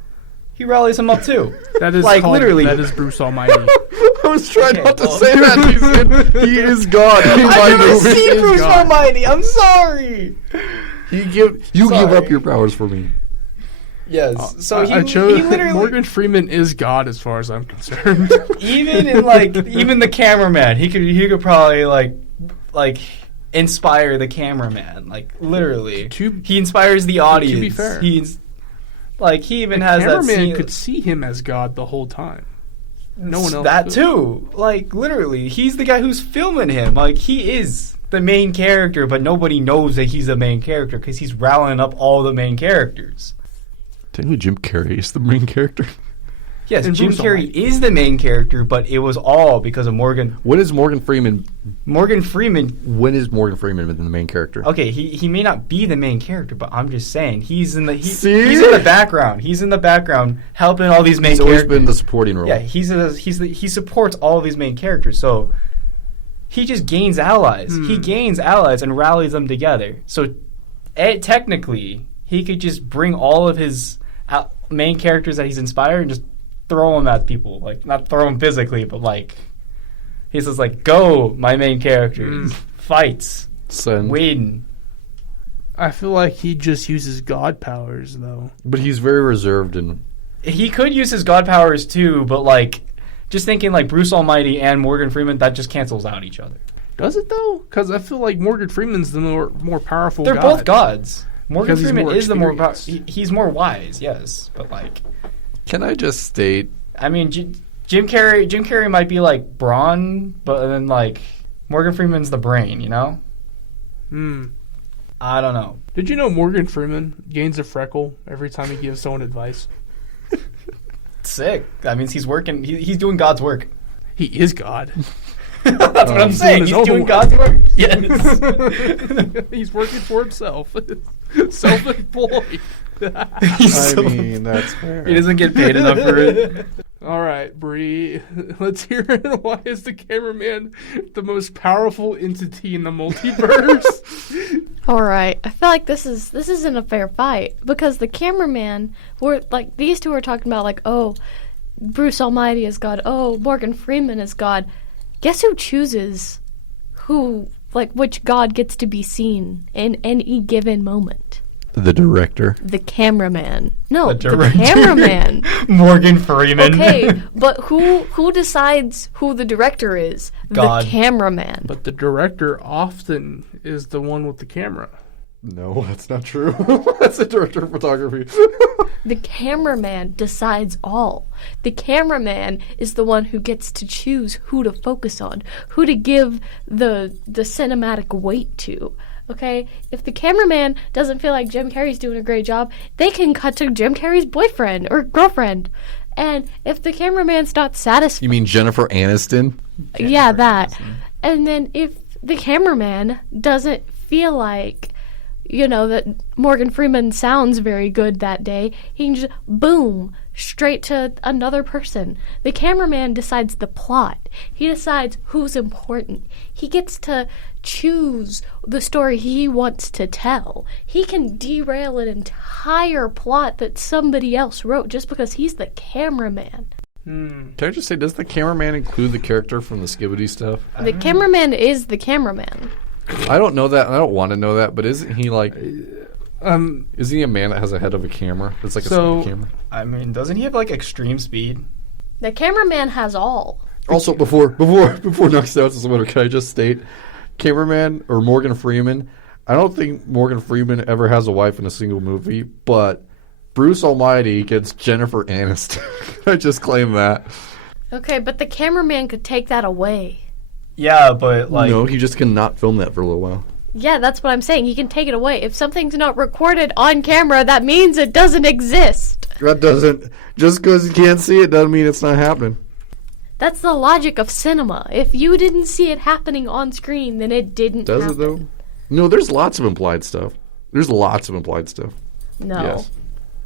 He rallies him up too. That is like literally. That is Bruce Almighty. I was trying not to say that. He is God. I've never seen Bruce Almighty. I'm sorry. You give up your powers for me. Yes. So I chose he literally Morgan Freeman is God as far as I'm concerned. Even the cameraman, he could probably like inspire the cameraman. Like literally, he inspires the audience. To be fair, he even has that scene. Cameraman could see him as God the whole time. No one else. That could. too. Like literally, he's the guy who's filming him. Like he is the main character, but nobody knows that he's the main character because he's rallying up all the main characters. Technically, Jim Carrey is the main character. Yes, Jim Carrey is the main character, but it was all because of Morgan. When is Morgan Freeman? When is Morgan Freeman the main character? Okay, he may not be the main character, but I'm just saying he's in the background. He's in the background helping all these main characters. He's always been the supporting role. Yeah, he supports all of these main characters, so he just gains allies. He gains allies and rallies them together. So technically, he could just bring all of his main characters that he's inspired and just throw them at people. Like, not throw them physically, but like, he says like, go, my main characters. Fights. Win. I feel like he just uses God powers, though. But he's very reserved and... He could use his God powers, too, but like, just thinking like Bruce Almighty and Morgan Freeman, that just cancels out each other. Does it, though? Because I feel like Morgan Freeman's the more powerful They're God. both gods. Morgan Freeman is the more he's more wise, yes, but like, can I just state? I mean, Jim Carrey might be like brawn, but then like Morgan Freeman's the brain, you know? I don't know. Did you know Morgan Freeman gains a freckle every time he gives someone advice? Sick. That means he's working. He's doing God's work. He is God. That's what I'm saying. He's doing God's work. Yes. He's working for himself. Self-employed. I mean, that's fair. He doesn't get paid enough for it. All right, Bree. Let's hear it. Why is the cameraman the most powerful entity in the multiverse? All right. I feel like this isn't a fair fight because the cameraman these two are talking about like, oh, Bruce Almighty is God. Oh, Morgan Freeman is God. Guess who chooses which God gets to be seen in any given moment? The director. The cameraman. No, The the director. cameraman. Morgan Freeman. Okay, but who decides who the director is? God. The cameraman. But the director often is the one with the camera. No, that's not true. That's the director of photography. The cameraman decides all. The cameraman is the one who gets to choose who to focus on, who to give the cinematic weight to. Okay? If the cameraman doesn't feel like Jim Carrey's doing a great job, they can cut to Jim Carrey's boyfriend or girlfriend. And if the cameraman's not satisfied... You mean Jennifer Aniston? Yeah, that. And then if the cameraman doesn't feel like, that Morgan Freeman sounds very good that day, he can just, boom, straight to another person. The cameraman decides the plot. He decides who's important. He gets to choose the story he wants to tell. He can derail an entire plot that somebody else wrote just because he's the cameraman. Can I just say, does the cameraman include the character from the Skibbity stuff? The cameraman is the cameraman. I don't know that, and I don't want to know that, but isn't he like... is he a man that has a head of a camera? It's like a speed camera. I mean, doesn't he have like extreme speed? The cameraman has all. Also, before Knox starts this winner, can I just state, cameraman or Morgan Freeman, I don't think Morgan Freeman ever has a wife in a single movie, but Bruce Almighty gets Jennifer Aniston. I just claim that. Okay, but the cameraman could take that away. Yeah, but like... No, he just cannot film that for a little while. Yeah, that's what I'm saying. He can take it away. If something's not recorded on camera, that means it doesn't exist. That doesn't... Just because you can't see it doesn't mean it's not happening. That's the logic of cinema. If you didn't see it happening on screen, then it didn't happen. Does it, though? No, there's lots of implied stuff. No. Yes.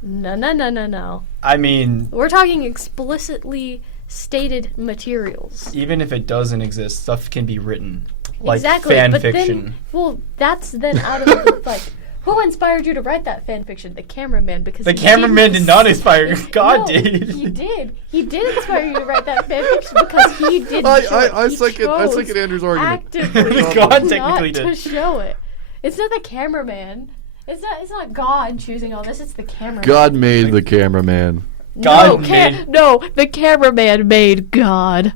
No. I mean... We're talking explicitly stated materials. Even if it doesn't exist, stuff can be written. Like exactly, fan but fiction. Then, that's then out of the, like, who inspired you to write that fan fiction? The cameraman, because The cameraman did not inspire you. God did. He did. He did inspire you to write that fan fiction because he didn't. I second Andrew's argument. Actively God not technically to did. show it. It's not the cameraman. It's not God choosing all this. It's the cameraman. God made the cameraman. The cameraman made God.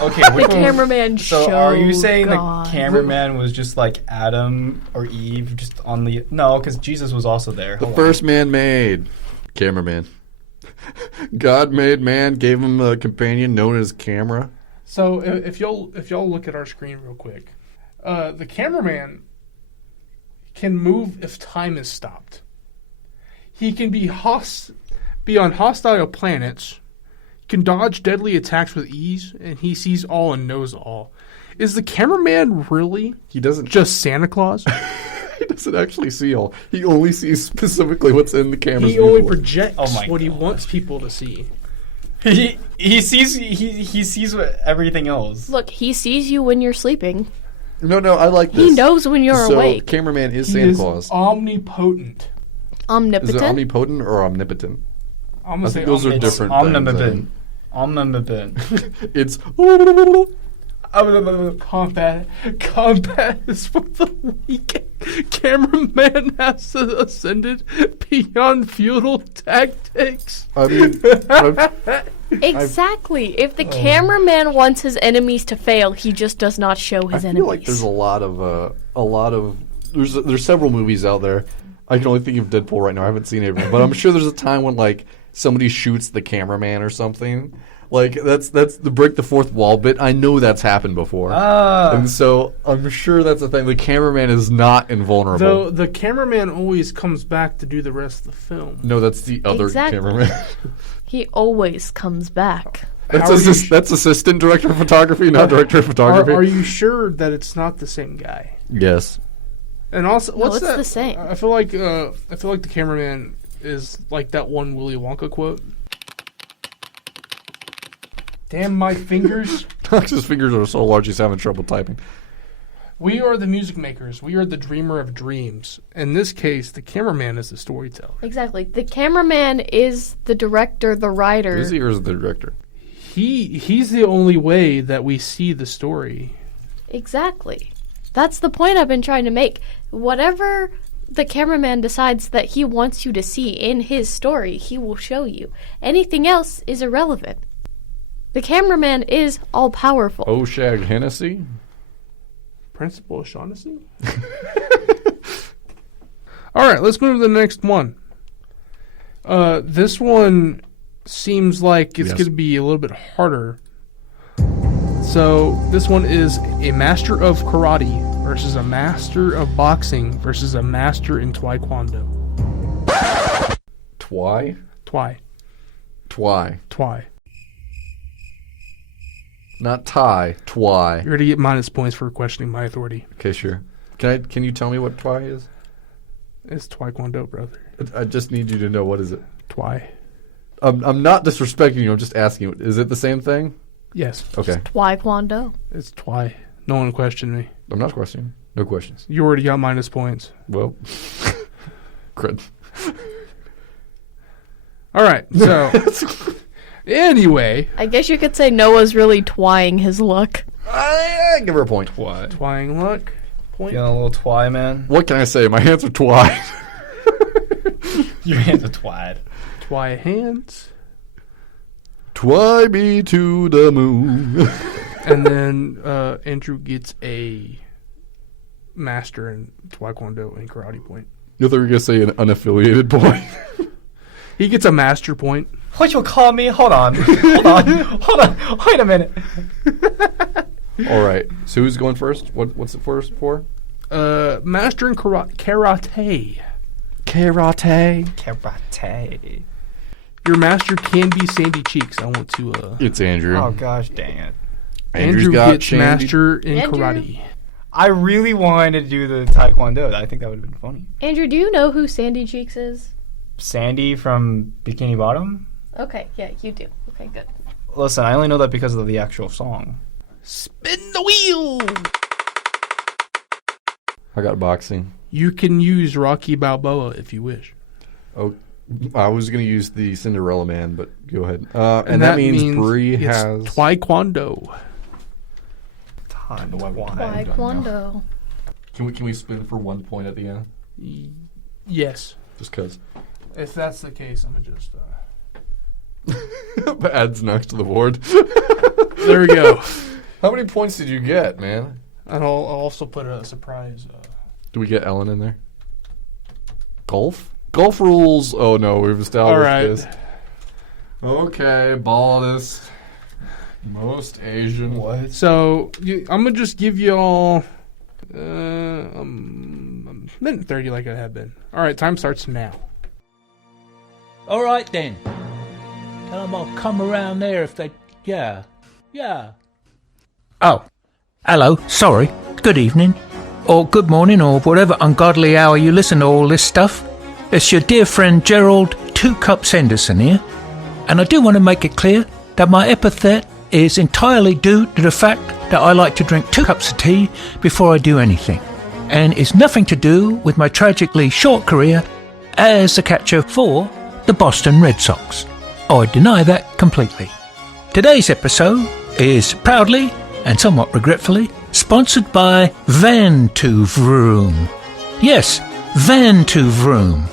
Okay, The cameraman So showed are you saying God. the cameraman was just like Adam or Eve, just on the... No, because Jesus was also there. The first man made. Cameraman. God made man, gave him a companion known as camera. So if y'all look at our screen real quick, the cameraman can move if time is stopped. He can be on hostile planets, can dodge deadly attacks with ease, and he sees all and knows all. Is the cameraman really He doesn't just Santa Claus? He doesn't actually see all. He only sees specifically what's in the camera's He only viewport. projects what he wants people to see. He sees everything else. Look, he sees you when you're sleeping. No, I like this. He knows when you're so, awake. cameraman is He Santa is Claus. omnipotent. Omnipotent. Is it omnipotent or omnipotent? I'm gonna I say think those are omnipotent. different Omnipotent. things. Omnipotent. It's... Combat is for the weak. Cameraman has ascended beyond feudal tactics. I mean... Exactly. If the cameraman wants his enemies to fail, he just does not show his I enemies. feel like there's a lot of there's several movies out there. I can only think of Deadpool right now. I haven't seen it, but I'm sure there's a time when like somebody shoots the cameraman or something. Like that's the break the fourth wall bit. I know that's happened before, and so I'm sure that's the thing. The cameraman is not invulnerable. Though the cameraman always comes back to do the rest of the film. No, that's the other Exactly. cameraman. He always comes back. That's assistant director of photography, not director of photography. Are you sure that it's not the same guy? Yes. And also, No, what's it's that? the same. I feel like the cameraman is like that one Willy Wonka quote. Damn my fingers. Knox's fingers are so large he's having trouble typing. We are the music makers. We are the dreamer of dreams. In this case, the cameraman is the storyteller. Exactly. The cameraman is the director, the writer. Is he or is the director? He's the only way that we see the story. Exactly. That's the point I've been trying to make. Whatever the cameraman decides that he wants you to see in his story, he will show you. Anything else is irrelevant. The cameraman is all-powerful. Oshag Hennessy? Principal O'Shaughnessy? All right, let's move to the next one. This one seems like it's going to be a little bit harder. So this one is a master of karate versus a master of boxing versus a master in taekwondo. Twy? Twy. Twy. Twy. Not tie. Twy. You're going to get minus points for questioning my authority. Okay, sure. Can you tell me what Twy is? It's taekwondo, brother. I just need you to know, what is it? Twy. I'm not disrespecting you. I'm just asking you. Is it the same thing? Yes. Okay. Taekwondo. It's Twy. No one questioned me. I'm not questioning. No questions. You already got minus points. Well, cred. All right. So, anyway. I guess you could say Noah's really twying his luck. I give her a point. Twy. Twying luck. Point. Feeling a little twy, man. What can I say? My hands are Twy. Your hands are twad. Twy hands. Twy me to the moon. And then Andrew gets a master in taekwondo and karate point. You thought you were going to say an unaffiliated point? He gets a master point. What you call me? Hold on. Hold on. Wait a minute. All right. So who's going first? What's it first for? Master in karate. Karate. Karate. Your master can be Sandy Cheeks. I want to. It's Andrew. Oh gosh, dang it. Andrew's Andrew got gets Shandy. master in Andrew. karate. I really wanted to do the taekwondo. I think that would have been funny. Andrew, do you know who Sandy Cheeks is? Sandy from Bikini Bottom? Okay, yeah, you do. Okay, good. Listen, I only know that because of the actual song. Spin the wheel. I got boxing. You can use Rocky Balboa if you wish. Oh, I was going to use the Cinderella Man, but go ahead. And that means Bree it's has... taekwondo. Taekwondo. Can we spin for 1 point at the end? Yes. Just because. If that's the case, I'm going to just... Adds Knox to the board. There we go. How many points did you get, man? And I'll also put a surprise... Do we get Ellen in there? Golf? Golf rules. Oh no, we've established this. Okay, baldest. Most Asian. What? So, I'm going to just give you all... a minute 30 like I have been. All right, time starts now. All right then. Tell them I'll come around there if they... Yeah. Oh. Hello. Sorry. Good evening. Or good morning, or whatever ungodly hour you listen to all this stuff. It's your dear friend Gerald 2 Cups Henderson here. And I do want to make it clear that my epithet is entirely due to the fact that I like to drink 2 cups of tea before I do anything. And it's nothing to do with my tragically short career as the catcher for the Boston Red Sox. I deny that completely. Today's episode is proudly and somewhat regretfully sponsored by Van to Vroom. Yes, Van to Vroom,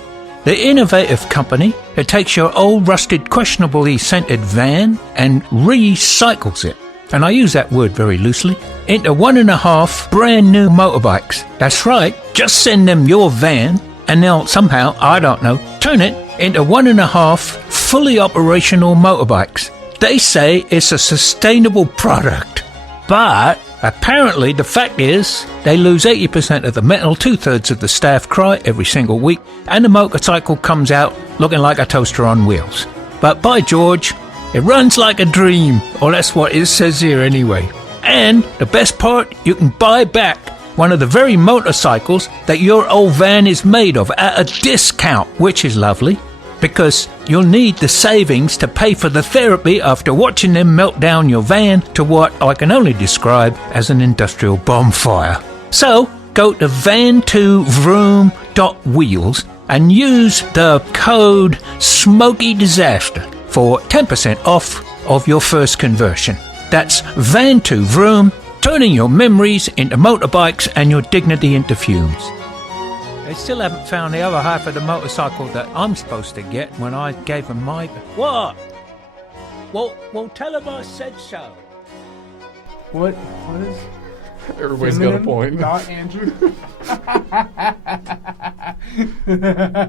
the innovative company that takes your old rusted questionably scented van and recycles it, and I use that word very loosely, into 1.5 brand new motorbikes. That's right, just send them your van and they'll somehow, I don't know, turn it into 1.5 fully operational motorbikes. They say it's a sustainable product, but apparently the fact is they lose 80% of the metal, 2/3 of the staff cry every single week, and the motorcycle comes out looking like a toaster on wheels. But by George, it runs like a dream, or that's what it says here anyway. And the best part, you can buy back one of the very motorcycles that your old van is made of at a discount, which is lovely, because you'll need the savings to pay for the therapy after watching them melt down your van to what I can only describe as an industrial bonfire. So, go to van2vroom.wheels and use the code SMOKYDISASTER for 10% off of your first conversion. That's Van2Vroom, turning your memories into motorbikes and your dignity into fumes. They still haven't found the other half of the motorcycle that I'm supposed to get when I gave them my... What? Well, tell them I said so. What is... Everybody's got a feminine, point. Not Andrew.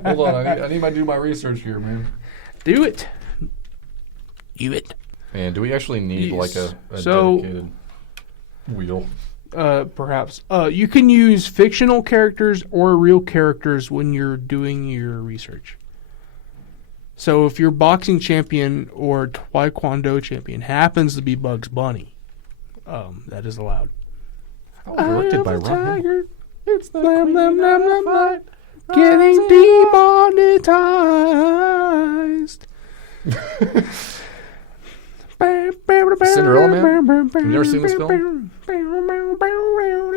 Hold on, I need to do my research here, man. Do it. Man, do we actually need like a So- dedicated wheel? Perhaps. You can use fictional characters or real characters when you're doing your research. So if your boxing champion or taekwondo champion happens to be Bugs Bunny, that is allowed. Oh, directed by Ron. It's the fight. Getting demonetized. Cinderella Man? Have you never seen this film?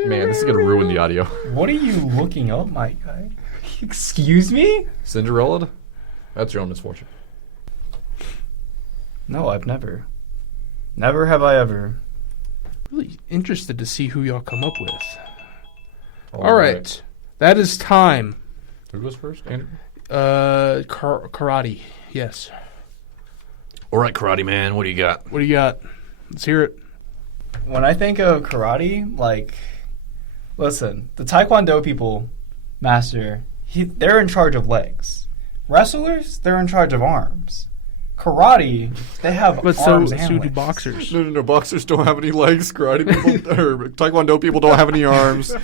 Man, this is gonna ruin the audio. What are you looking up, my guy? Excuse me? Cinderella? That's your own misfortune. No, I've never. Never have I ever. Really interested to see who y'all come up with. All right. That is time. Who goes first, Andrew? Karate. Yes. All right, Karate Man, what do you got? What do you got? Let's hear it. When I think of karate, like, listen, the taekwondo people, they're in charge of legs. Wrestlers, they're in charge of arms. Karate, they have But arms so and do legs. boxers. No. Boxers don't have any legs. Karate people, or Taekwondo people don't have any arms.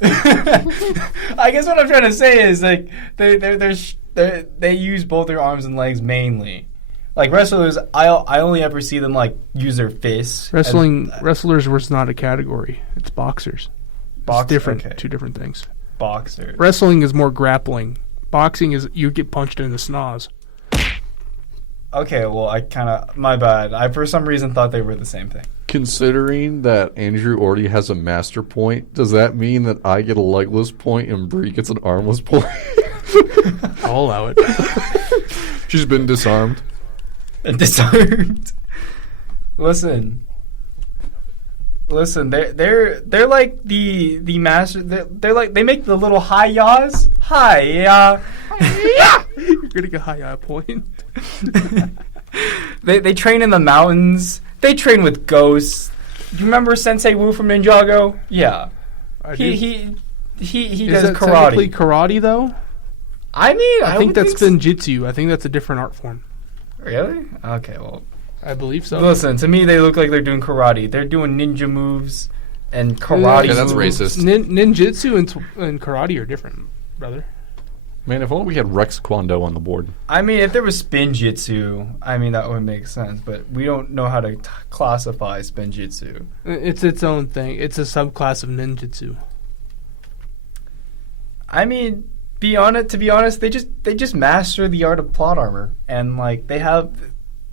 I guess what I'm trying to say is like they use both their arms and legs mainly. Like wrestlers, I only ever see them like use their fists. Wrestlers was not a category. It's boxers. It's different. Okay. Two different things. Boxers. Wrestling is more grappling. Boxing is you get punched in the schnoz. Okay, well, my bad. I for some reason thought they were the same thing. Considering that Andrew already has a master point, does that mean that I get a legless point and Bree gets an armless point? I'll allow it. She's been disarmed. Disarmed. Listen, they're like the master. They're like they make the little high yaws. Hi, You're getting a high point. They train in the mountains. They train with ghosts. You remember Sensei Wu from Ninjago? Yeah. He Is does that karate. technically karate though? I mean, I think would that's so. Benjitsu. I think that's a different art form. Really? Okay, well. I believe so. Listen, to me they look like they're doing karate. They're doing ninja moves and karate. Yeah, that's moves. racist. Ninjutsu and karate are different, brother. Man, if only we had Rex Kwando on the board. I mean, if there was spinjitsu, I mean that would make sense. But we don't know how to classify spinjitsu. It's its own thing. It's a subclass of ninjutsu. I mean, to be honest, they just master the art of plot armor, and like they have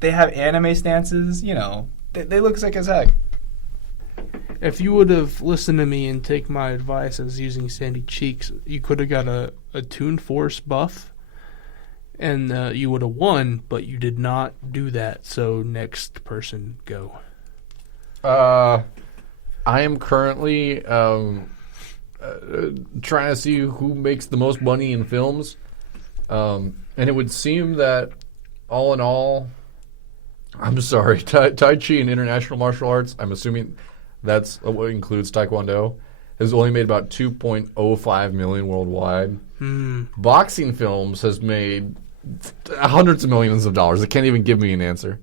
anime stances. You know, they look sick as heck. If you would have listened to me and take my advice as using Sandy Cheeks, you could have got a Toon Force buff, and you would have won, but you did not do that. So next person, go. I am currently trying to see who makes the most money in films, and it would seem that all in all, I'm sorry, Tai Chi and international martial arts, I'm assuming that's what includes Taekwondo, has only made about 2.05 million worldwide. Boxing films has made hundreds of millions of dollars. It can't even give me an answer.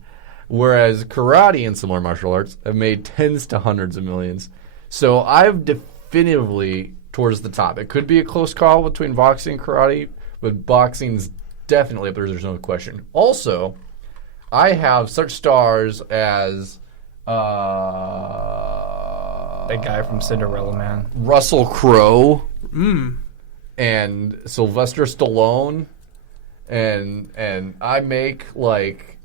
Whereas karate and similar martial arts have made tens to hundreds of millions. So I've definitively towards the top. It could be a close call between boxing and karate, but boxing's definitely up there. There's no question. Also, I have such stars as That guy from Cinderella Man. Russell Crowe and Sylvester Stallone, and I make like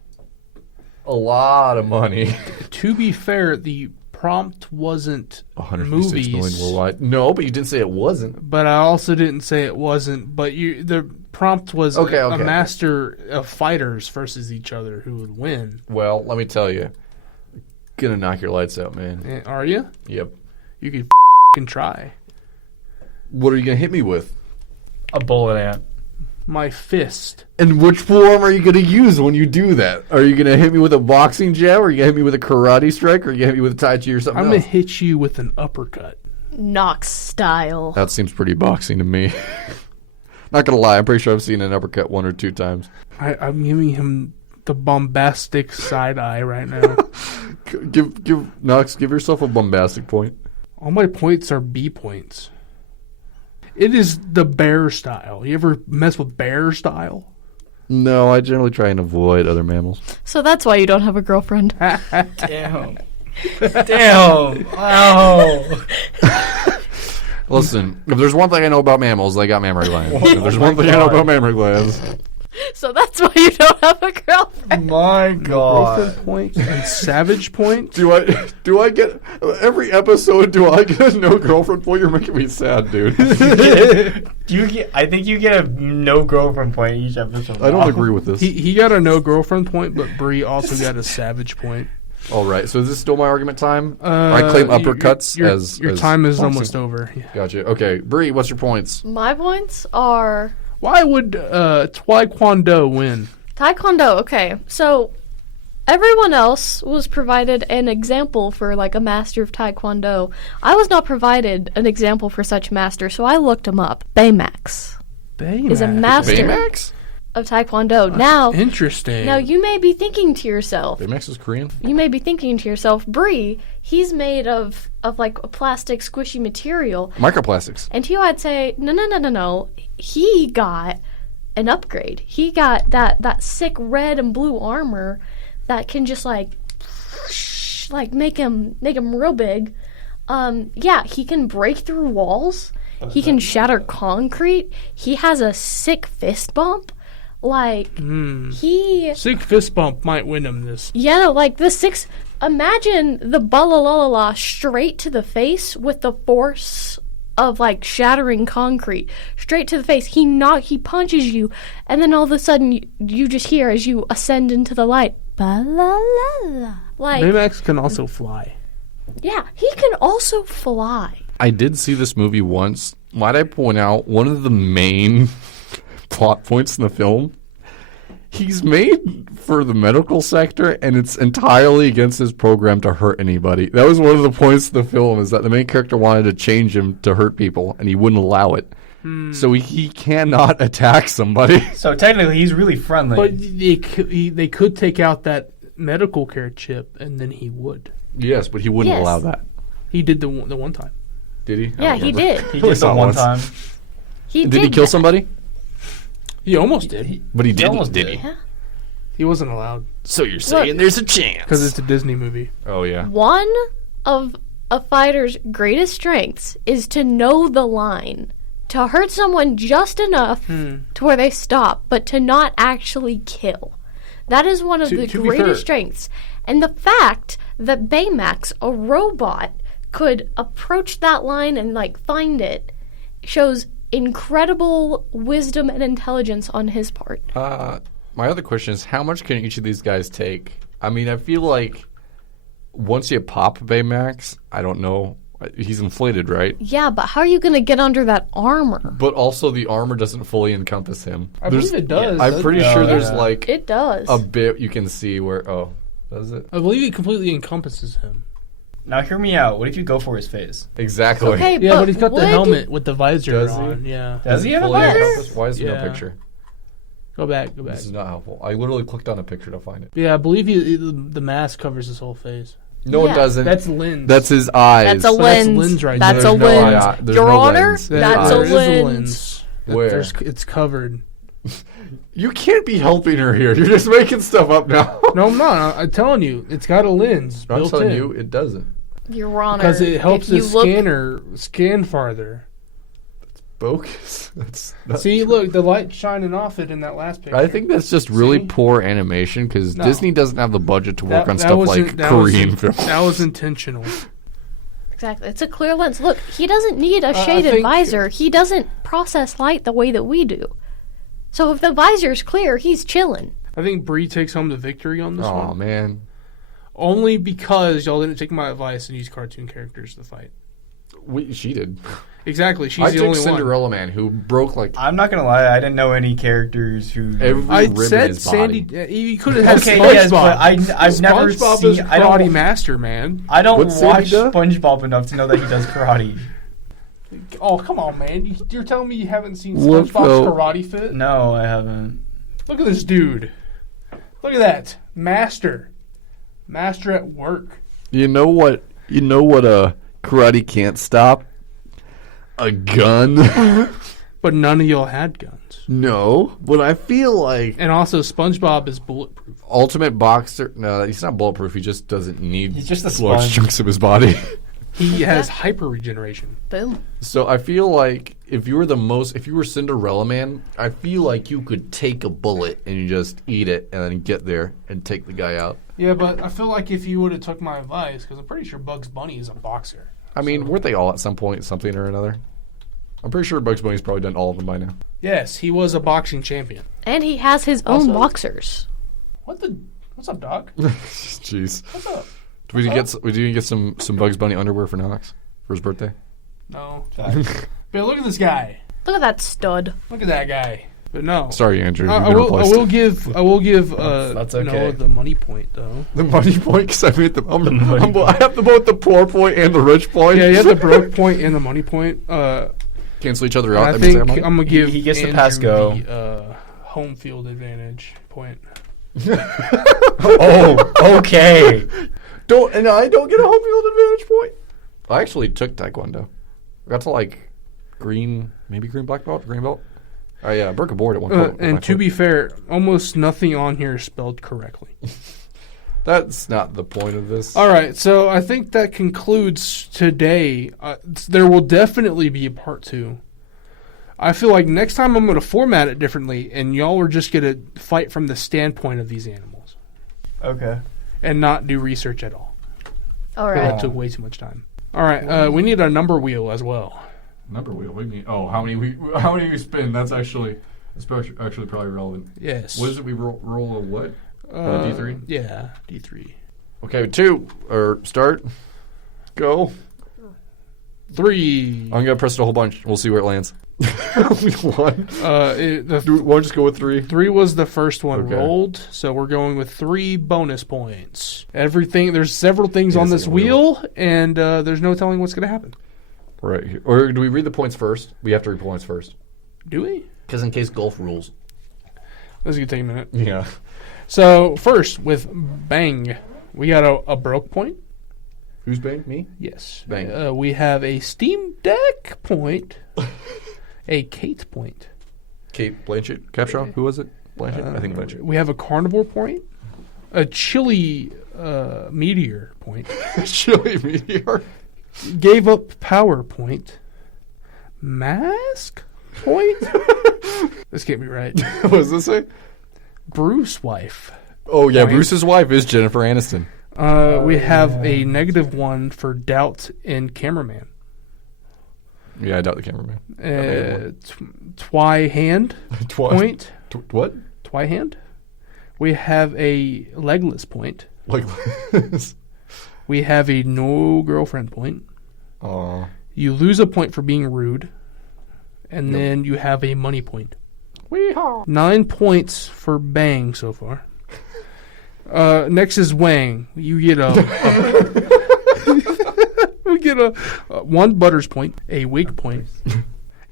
a lot of money. To be fair, the prompt wasn't 156 million movies. worldwide. No, but you didn't say it wasn't. But I also didn't say it wasn't. But the prompt was a master of fighters versus each other who would win. Well, let me tell you, gonna knock your lights out, man. Are you? Yep. You could try. What are you gonna hit me with? A bullet ant. My fist. And which form are you going to use when you do that? Are you going to hit me with a boxing jab, or are you going to hit me with a karate strike, or are you going to hit me with a tai chi or something I'm else? going to hit you with an uppercut. Knox style. That seems pretty boxing to me. Not going to lie, I'm pretty sure I've seen an uppercut 1 or 2 times. I'm giving him the bombastic side eye right now. Give Knox, give yourself a bombastic point. All my points are B points. It is the bear style. You ever mess with bear style? No, I generally try and avoid other mammals. So that's why you don't have a girlfriend. Damn. Damn. Wow. Listen, if there's one thing I know about mammals, they got mammary glands. If there's one thing I know about mammary glands. So that's why you don't have a girlfriend. My God. Girlfriend points and savage points. Do I get every episode? Do I get a no girlfriend point? You're making me sad, dude. I think you get a no girlfriend point each episode. I don't agree with this. He got a no girlfriend point, but Bree also got a savage point. All right, so is this still my argument time? I claim uppercuts your as time is boxing. almost over. Yeah. Gotcha. Okay, Bree, what's your points? My points are Why would Taekwondo win? Taekwondo. Okay, so everyone else was provided an example for like a master of Taekwondo. I was not provided an example for such master, so I looked him up. Baymax is a master Baymax? of Taekwondo. Now, Interesting. now you may be thinking to yourself, Baymax is Korean? Bree, he's made of like a plastic squishy material. Microplastics. And to you, I'd say, no. He got an upgrade. He got that sick red and blue armor that can just like make him real big. Yeah, he can break through walls. He can shatter concrete. He has a sick fist bump. Like Sick fist bump might win him this. Yeah, no, like the six. Imagine the balalalala straight to the face with the force of like shattering concrete straight to the face. He punches you, and then all of a sudden you just hear as you ascend into the light. Balalala. Like Baymax can also fly. yeah, he can also fly. I did see this movie once. Might I point out one of the main plot points in the film? He's made for the medical sector, and it's entirely against his program to hurt anybody. That was one of the points of the film, is that the main character wanted to change him to hurt people, and he wouldn't allow it. So he cannot attack somebody. So technically, he's really friendly. But they could take out that medical care chip, and then he would. Yes, but he wouldn't Yes. allow that. He did the one time. Did he? I Yeah, don't he remember. did. he Only did saw that it one once. time. He Did he kill that. somebody? He almost did. But he didn't, almost did did. he? He wasn't allowed So you're saying there's a chance? because it's a Disney movie. Oh, yeah. One of a fighter's greatest strengths is to know the line. To hurt someone just enough to where they stop, but to not actually kill. That is one of the To be greatest fair- strengths. And the fact that Baymax, a robot, could approach that line and like find it shows incredible wisdom and intelligence on his part. My other question is, how much can each of these guys take? I mean, I feel like once you pop Baymax, I don't know. He's inflated, right? Yeah, but how are you going to get under that armor? But also the armor doesn't fully encompass him. I believe it does. I'm pretty Yeah. sure there's Yeah. like It does. a bit you can see where, oh, does it? I believe it completely encompasses him. Now, hear me out. What if you go for his face? Exactly. Okay, Yeah, but he's got the would- helmet with the visor Does he? on. Yeah. Does he have a Fully visor? encompass? Why is there Yeah. no picture? Go back. This is not helpful. I literally clicked on a picture to find it. Yeah, I believe the mask covers his whole face. No, Yeah. it doesn't. That's lens. That's his eyes. That's a that's lens. lens right That's there. a There's no lens. eye- there's Your no Honor, lens. that's There a is lens. Where? It's covered. You can't be helping her here. You're just making stuff up now. No, I'm not. I'm telling you, it's got a lens I'm built telling in. you, it doesn't. Your Honor. Because it helps if you the look- scanner scan farther. Bogus. That's See, true. look, the light shining off it in that last picture. I think that's just really See? poor animation because No. Disney doesn't have the budget to work That- on that stuff wasn't- like that was- Korean films. That was intentional. Exactly. It's a clear lens. Look, he doesn't need a I shaded think- visor. He doesn't process light the way that we do. So if the visor's clear, he's chilling. I think Bree takes home the victory on this Oh one. man, Only because y'all didn't take my advice and use cartoon characters to fight. she did. Exactly. She's I the took only one. Cinderella Man, who broke like I'm not gonna lie, I didn't know any characters who. every I rib in said his Sandy. body. You could have had Okay, SpongeBob. yes, but I've never SpongeBob seen. is I karate don't. master, man. I don't What's Sandy watch do? SpongeBob enough to know that he does karate. Oh, come on, man. You're telling me you haven't seen Look, SpongeBob's though. Karate Fit? No, I haven't. Look at this dude. Look at that. Master at work. You know what? Karate can't stop? A gun. But none of y'all had guns. No, but I feel like And also, SpongeBob is bulletproof. Ultimate Boxer. No, he's not bulletproof. He just doesn't need He's just a large sponge. chunks of his body. He has hyper regeneration. Boom. So I feel like if you were Cinderella Man, I feel like you could take a bullet and you just eat it and then get there and take the guy out. Yeah, but I feel like if you would have took my advice, because I'm pretty sure Bugs Bunny is a boxer. I mean, weren't they all at some point something or another? I'm pretty sure Bugs Bunny's probably done all of them by now. Yes, he was a boxing champion. And he has his own Also- boxers. What's up, Doc? Jeez. What's up? We did get some Bugs Bunny underwear for Knox for his birthday. No. But look at this guy. Look at that stud. Look at that guy. But no. Sorry, Andrew. I You've been will replaced. give That's okay. Noah the money point though. The money point, because I have both the poor point and the rich point. Yeah, you have the broke point and the money point. Cancel each other out. I that means think I have I'm gonna give He gets to Andrew pass go. the home field advantage point. Oh, okay. I don't get a home field advantage point. I actually took Taekwondo. I got to like green black belt, green belt. Oh yeah, I broke a board at one point. with my And to foot. be fair, almost nothing on here is spelled correctly. That's not the point of this. All right, so I think that concludes today. There will definitely be a part 2. I feel like next time I'm going to format it differently, and y'all are just going to fight from the standpoint of these animals Okay. and not do research at all. All That right. took way too much time. All right, we need a number wheel as well. Number wheel. What do you mean? Oh, how many we spin? That's actually probably relevant. Yes. What is it? We roll a what? D3? Yeah, D3. Okay, 2 or start. Go. 3. I'm gonna press it a whole bunch. We'll see where it lands. 1. Why don't just go with 3? 3 was the first one Okay. rolled, so we're going with 3 bonus points. There's several things It on is this like a wheel. wheel, and there's no telling what's going to happen. Right here. Or do we read the points first? We have to read points first. Do we? Because in case golf rules. This is going to take a minute. Yeah. So, first, with Bang, we got a broke point. Who's bang? Me? Yes. Bang. We have a Steam Deck point, a Kate point. Kate Blanchett. Capshaw? Who was it? Blanchett? I think Blanchett. We have a Carnivore point, a Chili Meteor point, Chili Meteor. Gave Up Power point, Mask point. This can't be right. What does this say? Bruce wife. Oh, yeah. Point. Bruce's wife is Jennifer Aniston. We have a -1 for doubt in cameraman. Yeah, I doubt the cameraman. Twy hand point. What? Twy hand. We have a legless point. Like this. We have a no girlfriend point. Aw. You lose a point for being rude. And then you have a money point. Weehaw. 9 points for Bang so far. Next is Wang. You get we get a 1 butters point, a wig point,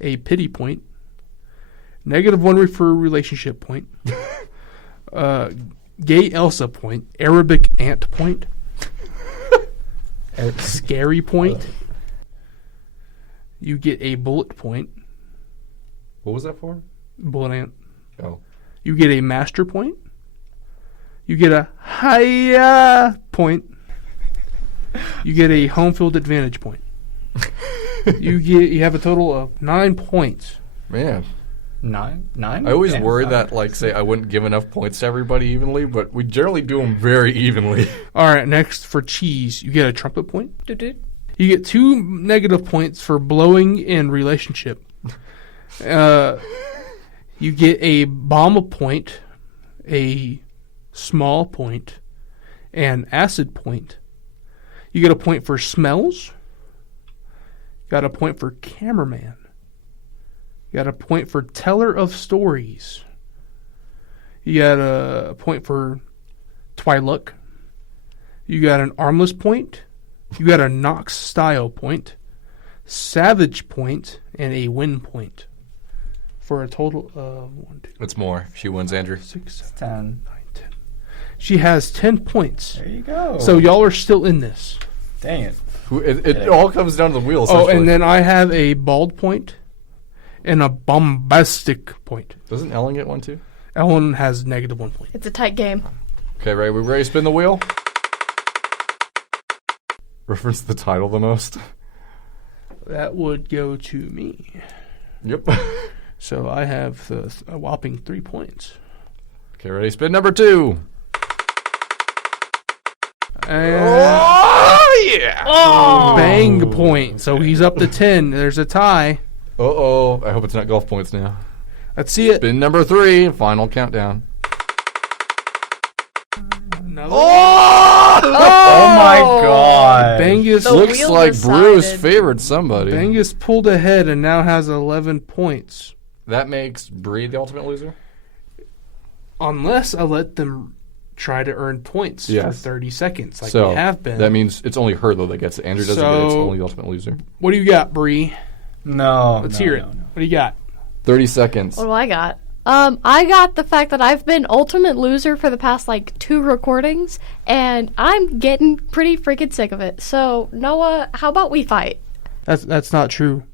a pity point, -1 for relationship point, gay Elsa point, Arabic ant point, a scary point. You get a bullet point, What was that for? bullet ant. Oh. You get a master point. You get a hiya point. You get a home field advantage point. You have a total of 9 points. Man. 9? I always Damn. worry that, say, I wouldn't give enough points to everybody evenly, but we generally do them very evenly. All right, next for cheese, you get a trumpet point. Doo-doo. You get 2 negative points for blowing in relationship. You get a bomb point, a small point, and acid point. You get a point for smells. Got a point for cameraman. Got a point for teller of stories. You got a point for Twi'look. You got an armless point. You got a Knox style point, savage point, and a win point. For a total of 1, 2, What's more? She wins, Andrew. 6, 7, 10. 9, 10. She has 10 points. There you go. So y'all are still in this. Dang it. It all comes down to the wheel. Oh, Essentially. and then I have a bald point and a bombastic point. Doesn't Ellen get one too? Ellen has -1 point. It's a tight game. Okay, Ray, we ready to spin the wheel? Reference the title the most. That would go to me. Yep. So I have a whopping 3 points. Okay, ready? Spin number 2. And Oh yeah! bang point. So he's up to 10. There's a tie. Uh-oh. I hope it's not golf points now. Let's see it. Spin number 3. Final countdown. Another Oh my god. Bangus, The Looks wheel like Bruce decided. favored somebody. Bangus pulled ahead and now has 11 points. That makes Bree the ultimate loser? Unless I let them try to earn points for Yes. 30 seconds like So we have been. that means it's only her, though, that gets it. Andrew doesn't get it. It's So- only the ultimate loser. What do you got, Bree? No. Let's no, hear it. no, no. What do you got? 30 seconds. What do I got? I got the fact that I've been ultimate loser for the past 2 recordings, and I'm getting pretty freaking sick of it. So Noah, how about we fight? That's not true.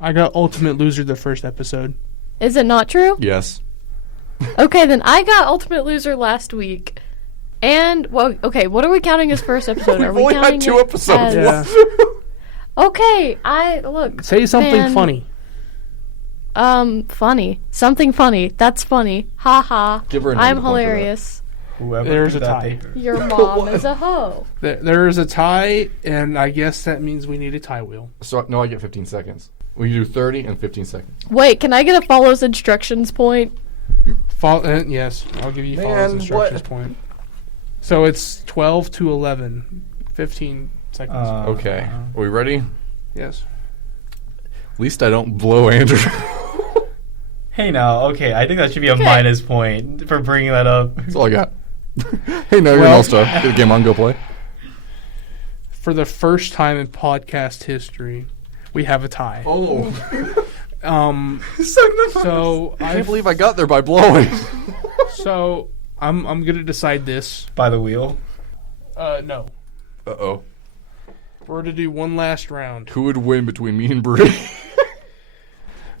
I got ultimate loser the first episode. Is it not true? Yes. Okay, then I got ultimate loser last week. And well, okay, what are we counting as first episode? Are We've we only had counting 2 it episodes. as- Yeah. Okay, look. Say something man, funny. Funny. Something funny. That's funny. Ha ha. Give her a I'm negative point for that. hilarious. Whoever There's threw a that tie. paper. Your mom is a hoe. There is a tie, and I guess that means we need a tie wheel. So, no, I get 15 seconds. We do 30 and 15 seconds. Wait, can I get a follows instructions point? Yes, I'll give you Man, follows instructions what? point. So it's 12 to 11. 15 seconds. Okay. Are we ready? Yes. At least I don't blow Andrew. Hey now, okay, I think that should be a Okay. minus point for bringing that up. That's all I got. Hey, no, you're an Well- all-star. Get the game on, go play. For the first time in podcast history, we have a tie. Oh. So I can't believe I got there by blowing. So I'm gonna decide this. By the wheel. No. Uh-oh. We're gonna do one last round. Who would win between me and Bree?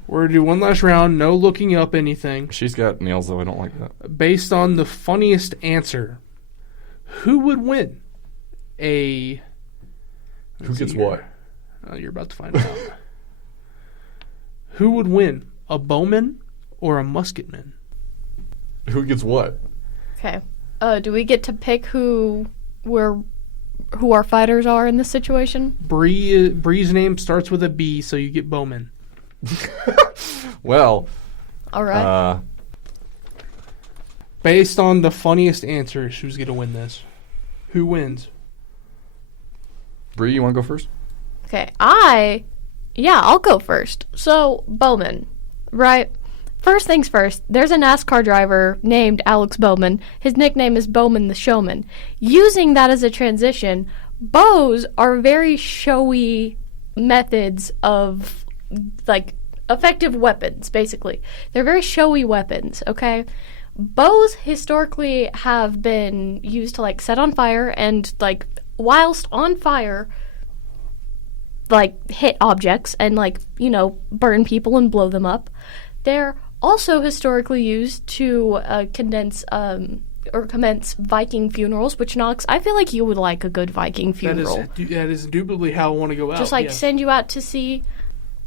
We're gonna do one last round. No looking up anything. She's got nails, though. I don't like that. Based on the funniest answer, who would win? Who gets what? Oh, you're about to find out. Who would win? A bowman or a musketman? Who gets what? Okay. Do we get to pick who our fighters are in this situation? Bree's name starts with a B, so you get bowman. Well, All right. Based on the funniest answers, who's gonna win this? Who wins? Bree, you want to go first? Okay. I'll go first. So, Bowman, right? First things first, there's a NASCAR driver named Alex Bowman. His nickname is Bowman the Showman. Using that as a transition, bows are very showy methods of, effective weapons, basically. They're very showy weapons, okay? Bows historically have been used to, set on fire and, whilst on fire, hit objects and, burn people and blow them up. They're also historically used to commence Viking funerals, which, Knox, I feel like you would like a good Viking funeral. That is indubitably how I want to go out. Just yes. send you out to sea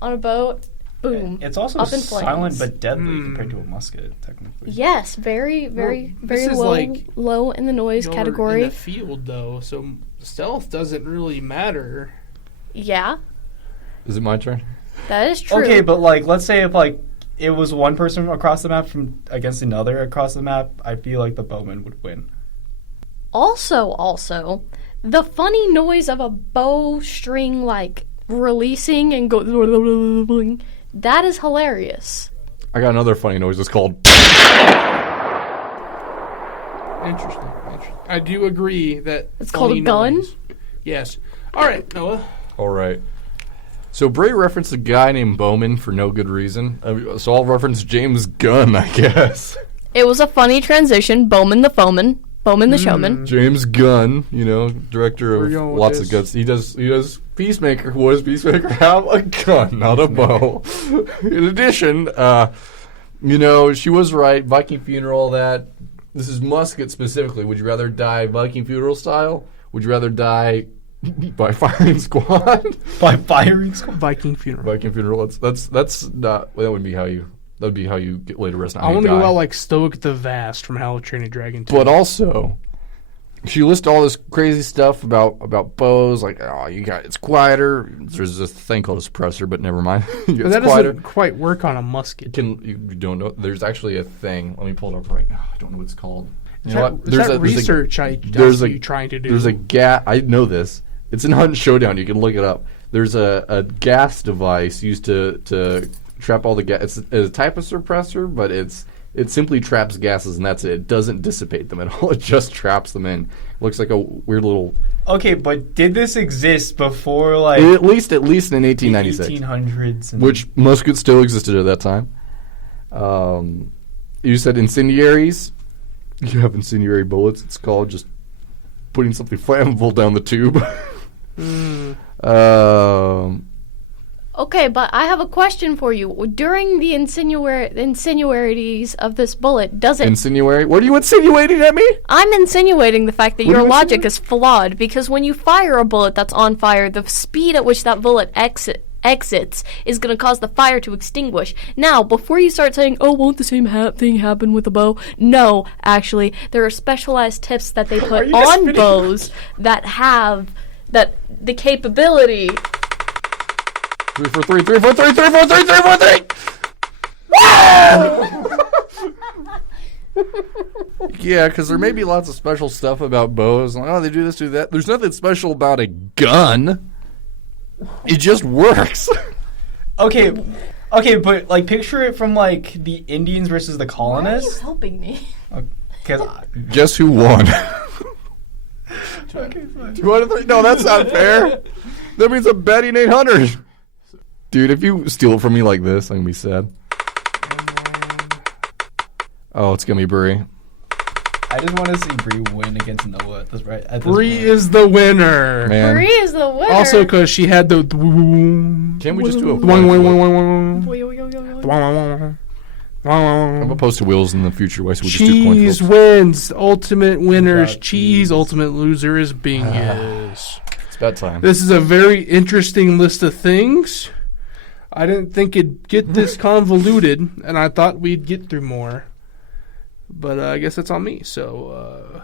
on a boat, boom. It's also up in silent flames. but deadly compared to a musket, technically. Yes, very, very, this very is low, low in the noise Y'all are category. in a field though, so stealth doesn't really matter. Yeah, Is it my turn? that is true. Okay, but let's say if it was one person across the map from against another across the map, I feel like the bowman would win. Also, the funny noise of a bowstring releasing and go. That is hilarious. I got another funny noise. It's called. Interesting. I do agree that It's called a funny gun? noise. Yes. All right, Noah. All right. So Bray referenced a guy named Bowman for no good reason. So I'll reference James Gunn, I guess. It was a funny transition. Bowman the foeman. Bowman the showman. James Gunn, director Where of you going with lots this? of guts. He does Peacemaker. What does Peacemaker have? A gun, not a bow. In addition, she was right. Viking funeral, all that. This is musket specifically. Would you rather die Viking funeral style? Would you rather die by firing squad? By firing squad. Viking funeral. Viking funeral. That's not. That would be how you. That would be how you get laid to rest. Not I how you want to go die. out like Stoic the Vast from How to Train a Dragon 2. But also, she lists all this crazy stuff about bows. Like, it's quieter. There's this thing called a suppressor, but never mind. But that doesn't quite work on a musket. You don't know. There's actually a thing. Let me pull it up right now. I don't know what it's called. Is that research I see you trying to do? There's a gas. I know this. It's in Hunt Showdown. You can look it up. There's a gas device used to trap all the gas. It's a type of suppressor, but it simply traps gases, and that's it. It doesn't dissipate them at all. It just traps them in. It looks like a weird little. Okay, but did this exist before, like, At least in 1896, 1800s? which muskets still existed at that time. You said incendiaries. You have incendiary bullets. It's called just putting something flammable down the tube. Okay, but I have a question for you. During the insinuarities of this bullet, does it... Insinuary? What are you insinuating at me? I'm insinuating the fact that What are your you logic is flawed, because when you fire a bullet that's on fire, the speed at which that bullet exits is going to cause the fire to extinguish. Now, before you start saying, oh, won't the same thing happen with a bow? No, actually, there are specialized tips that they put on bows that have the capability... 3, 4, 3, 3, 4, 3, 3, 4, 3, 3, 4, 3. Yeah, because there may be lots of special stuff about bows. Like, oh, they do this, do that. There's nothing special about a gun. It just works. Okay, but like picture it from like the Indians versus the Why are you colonists. helping me? Guess who won? Okay, fine. 2 out of 3? No, that's not fair. That means I'm betting 800. Dude, if you steal it from me like this, I'm going to be sad. Oh, it's going to be Bree. I just want to see Bree win against Noah at this Bree is the winner. Man. Bree is the winner. Also, because she had the... Can't we just do a I'm opposed to wheels in the future. Why should we just do coin Cheese flips? wins. Ultimate winners. Got Cheese. cheese. Ultimate loser is Bingus. It's bedtime. This is a very interesting list of things. I didn't think it'd get this convoluted, and I thought we'd get through more. But I guess that's on me. So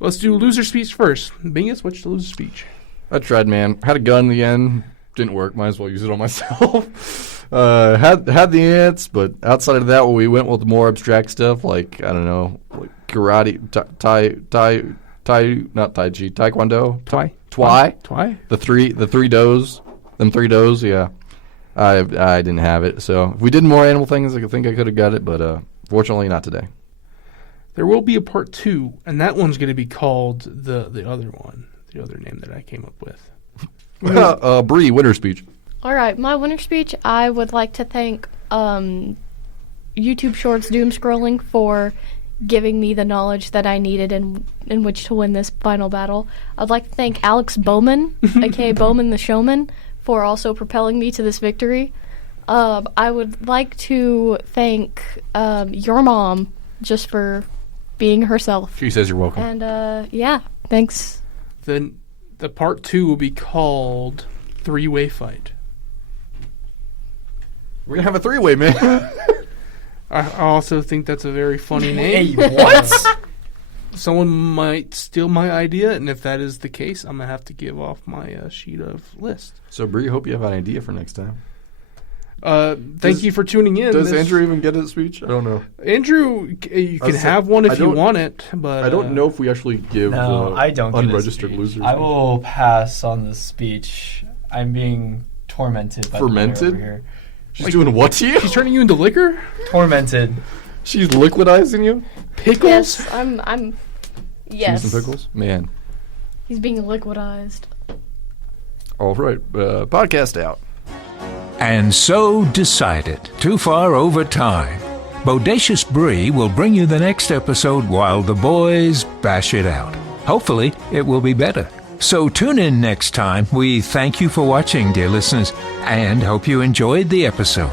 let's do loser speech first. Bingus, what's the loser speech? I tried, man. Had a gun in the end. Didn't work. Might as well use it on myself. Had the ants, but outside of that, we went with more abstract stuff like, I don't know, like karate, not tai chi, taekwondo, Twi? the three does, them 3 does. Yeah, I didn't have it. So if we did more animal things, I think I could have got it, but fortunately not today. There will be a part 2, and that one's going to be called the other one, the other name that I came up with. Bree, winner speech. All right, my winner speech, I would like to thank YouTube Shorts Doom Scrolling for giving me the knowledge that I needed in which to win this final battle. I'd like to thank Alex Bowman, aka Bowman the Showman, for also propelling me to this victory. I would like to thank your mom just for being herself. She says you're welcome. And yeah, thanks. Then the part 2 will be called 3-Way Fight. We're gonna have a 3-way, man. I also think that's a very funny Hey, name. what? Someone might steal my idea, and if that is the case, I'm going to have to give off my sheet of list. So Bree, hope you have an idea for next time. Thank you for tuning in. Does Andrew even get a speech? I don't know. Andrew, you can say- have one I if you don't- want it, but I don't know if we actually give No, I don't get a unregistered speech. losers. I will pass on the speech. I'm being tormented by the mother Fermented? over here. She's doing what to you? She's turning you into liquor? Tormented. She's liquidizing you? Pickles? Yes, I'm. Yes. Cheese and pickles? Man. He's being liquidized. All right. Podcast out. And so decided, too far over time. Bodacious Bree will bring you the next episode while the boys bash it out. Hopefully, it will be better. So tune in next time. We thank you for watching, dear listeners, and hope you enjoyed the episode.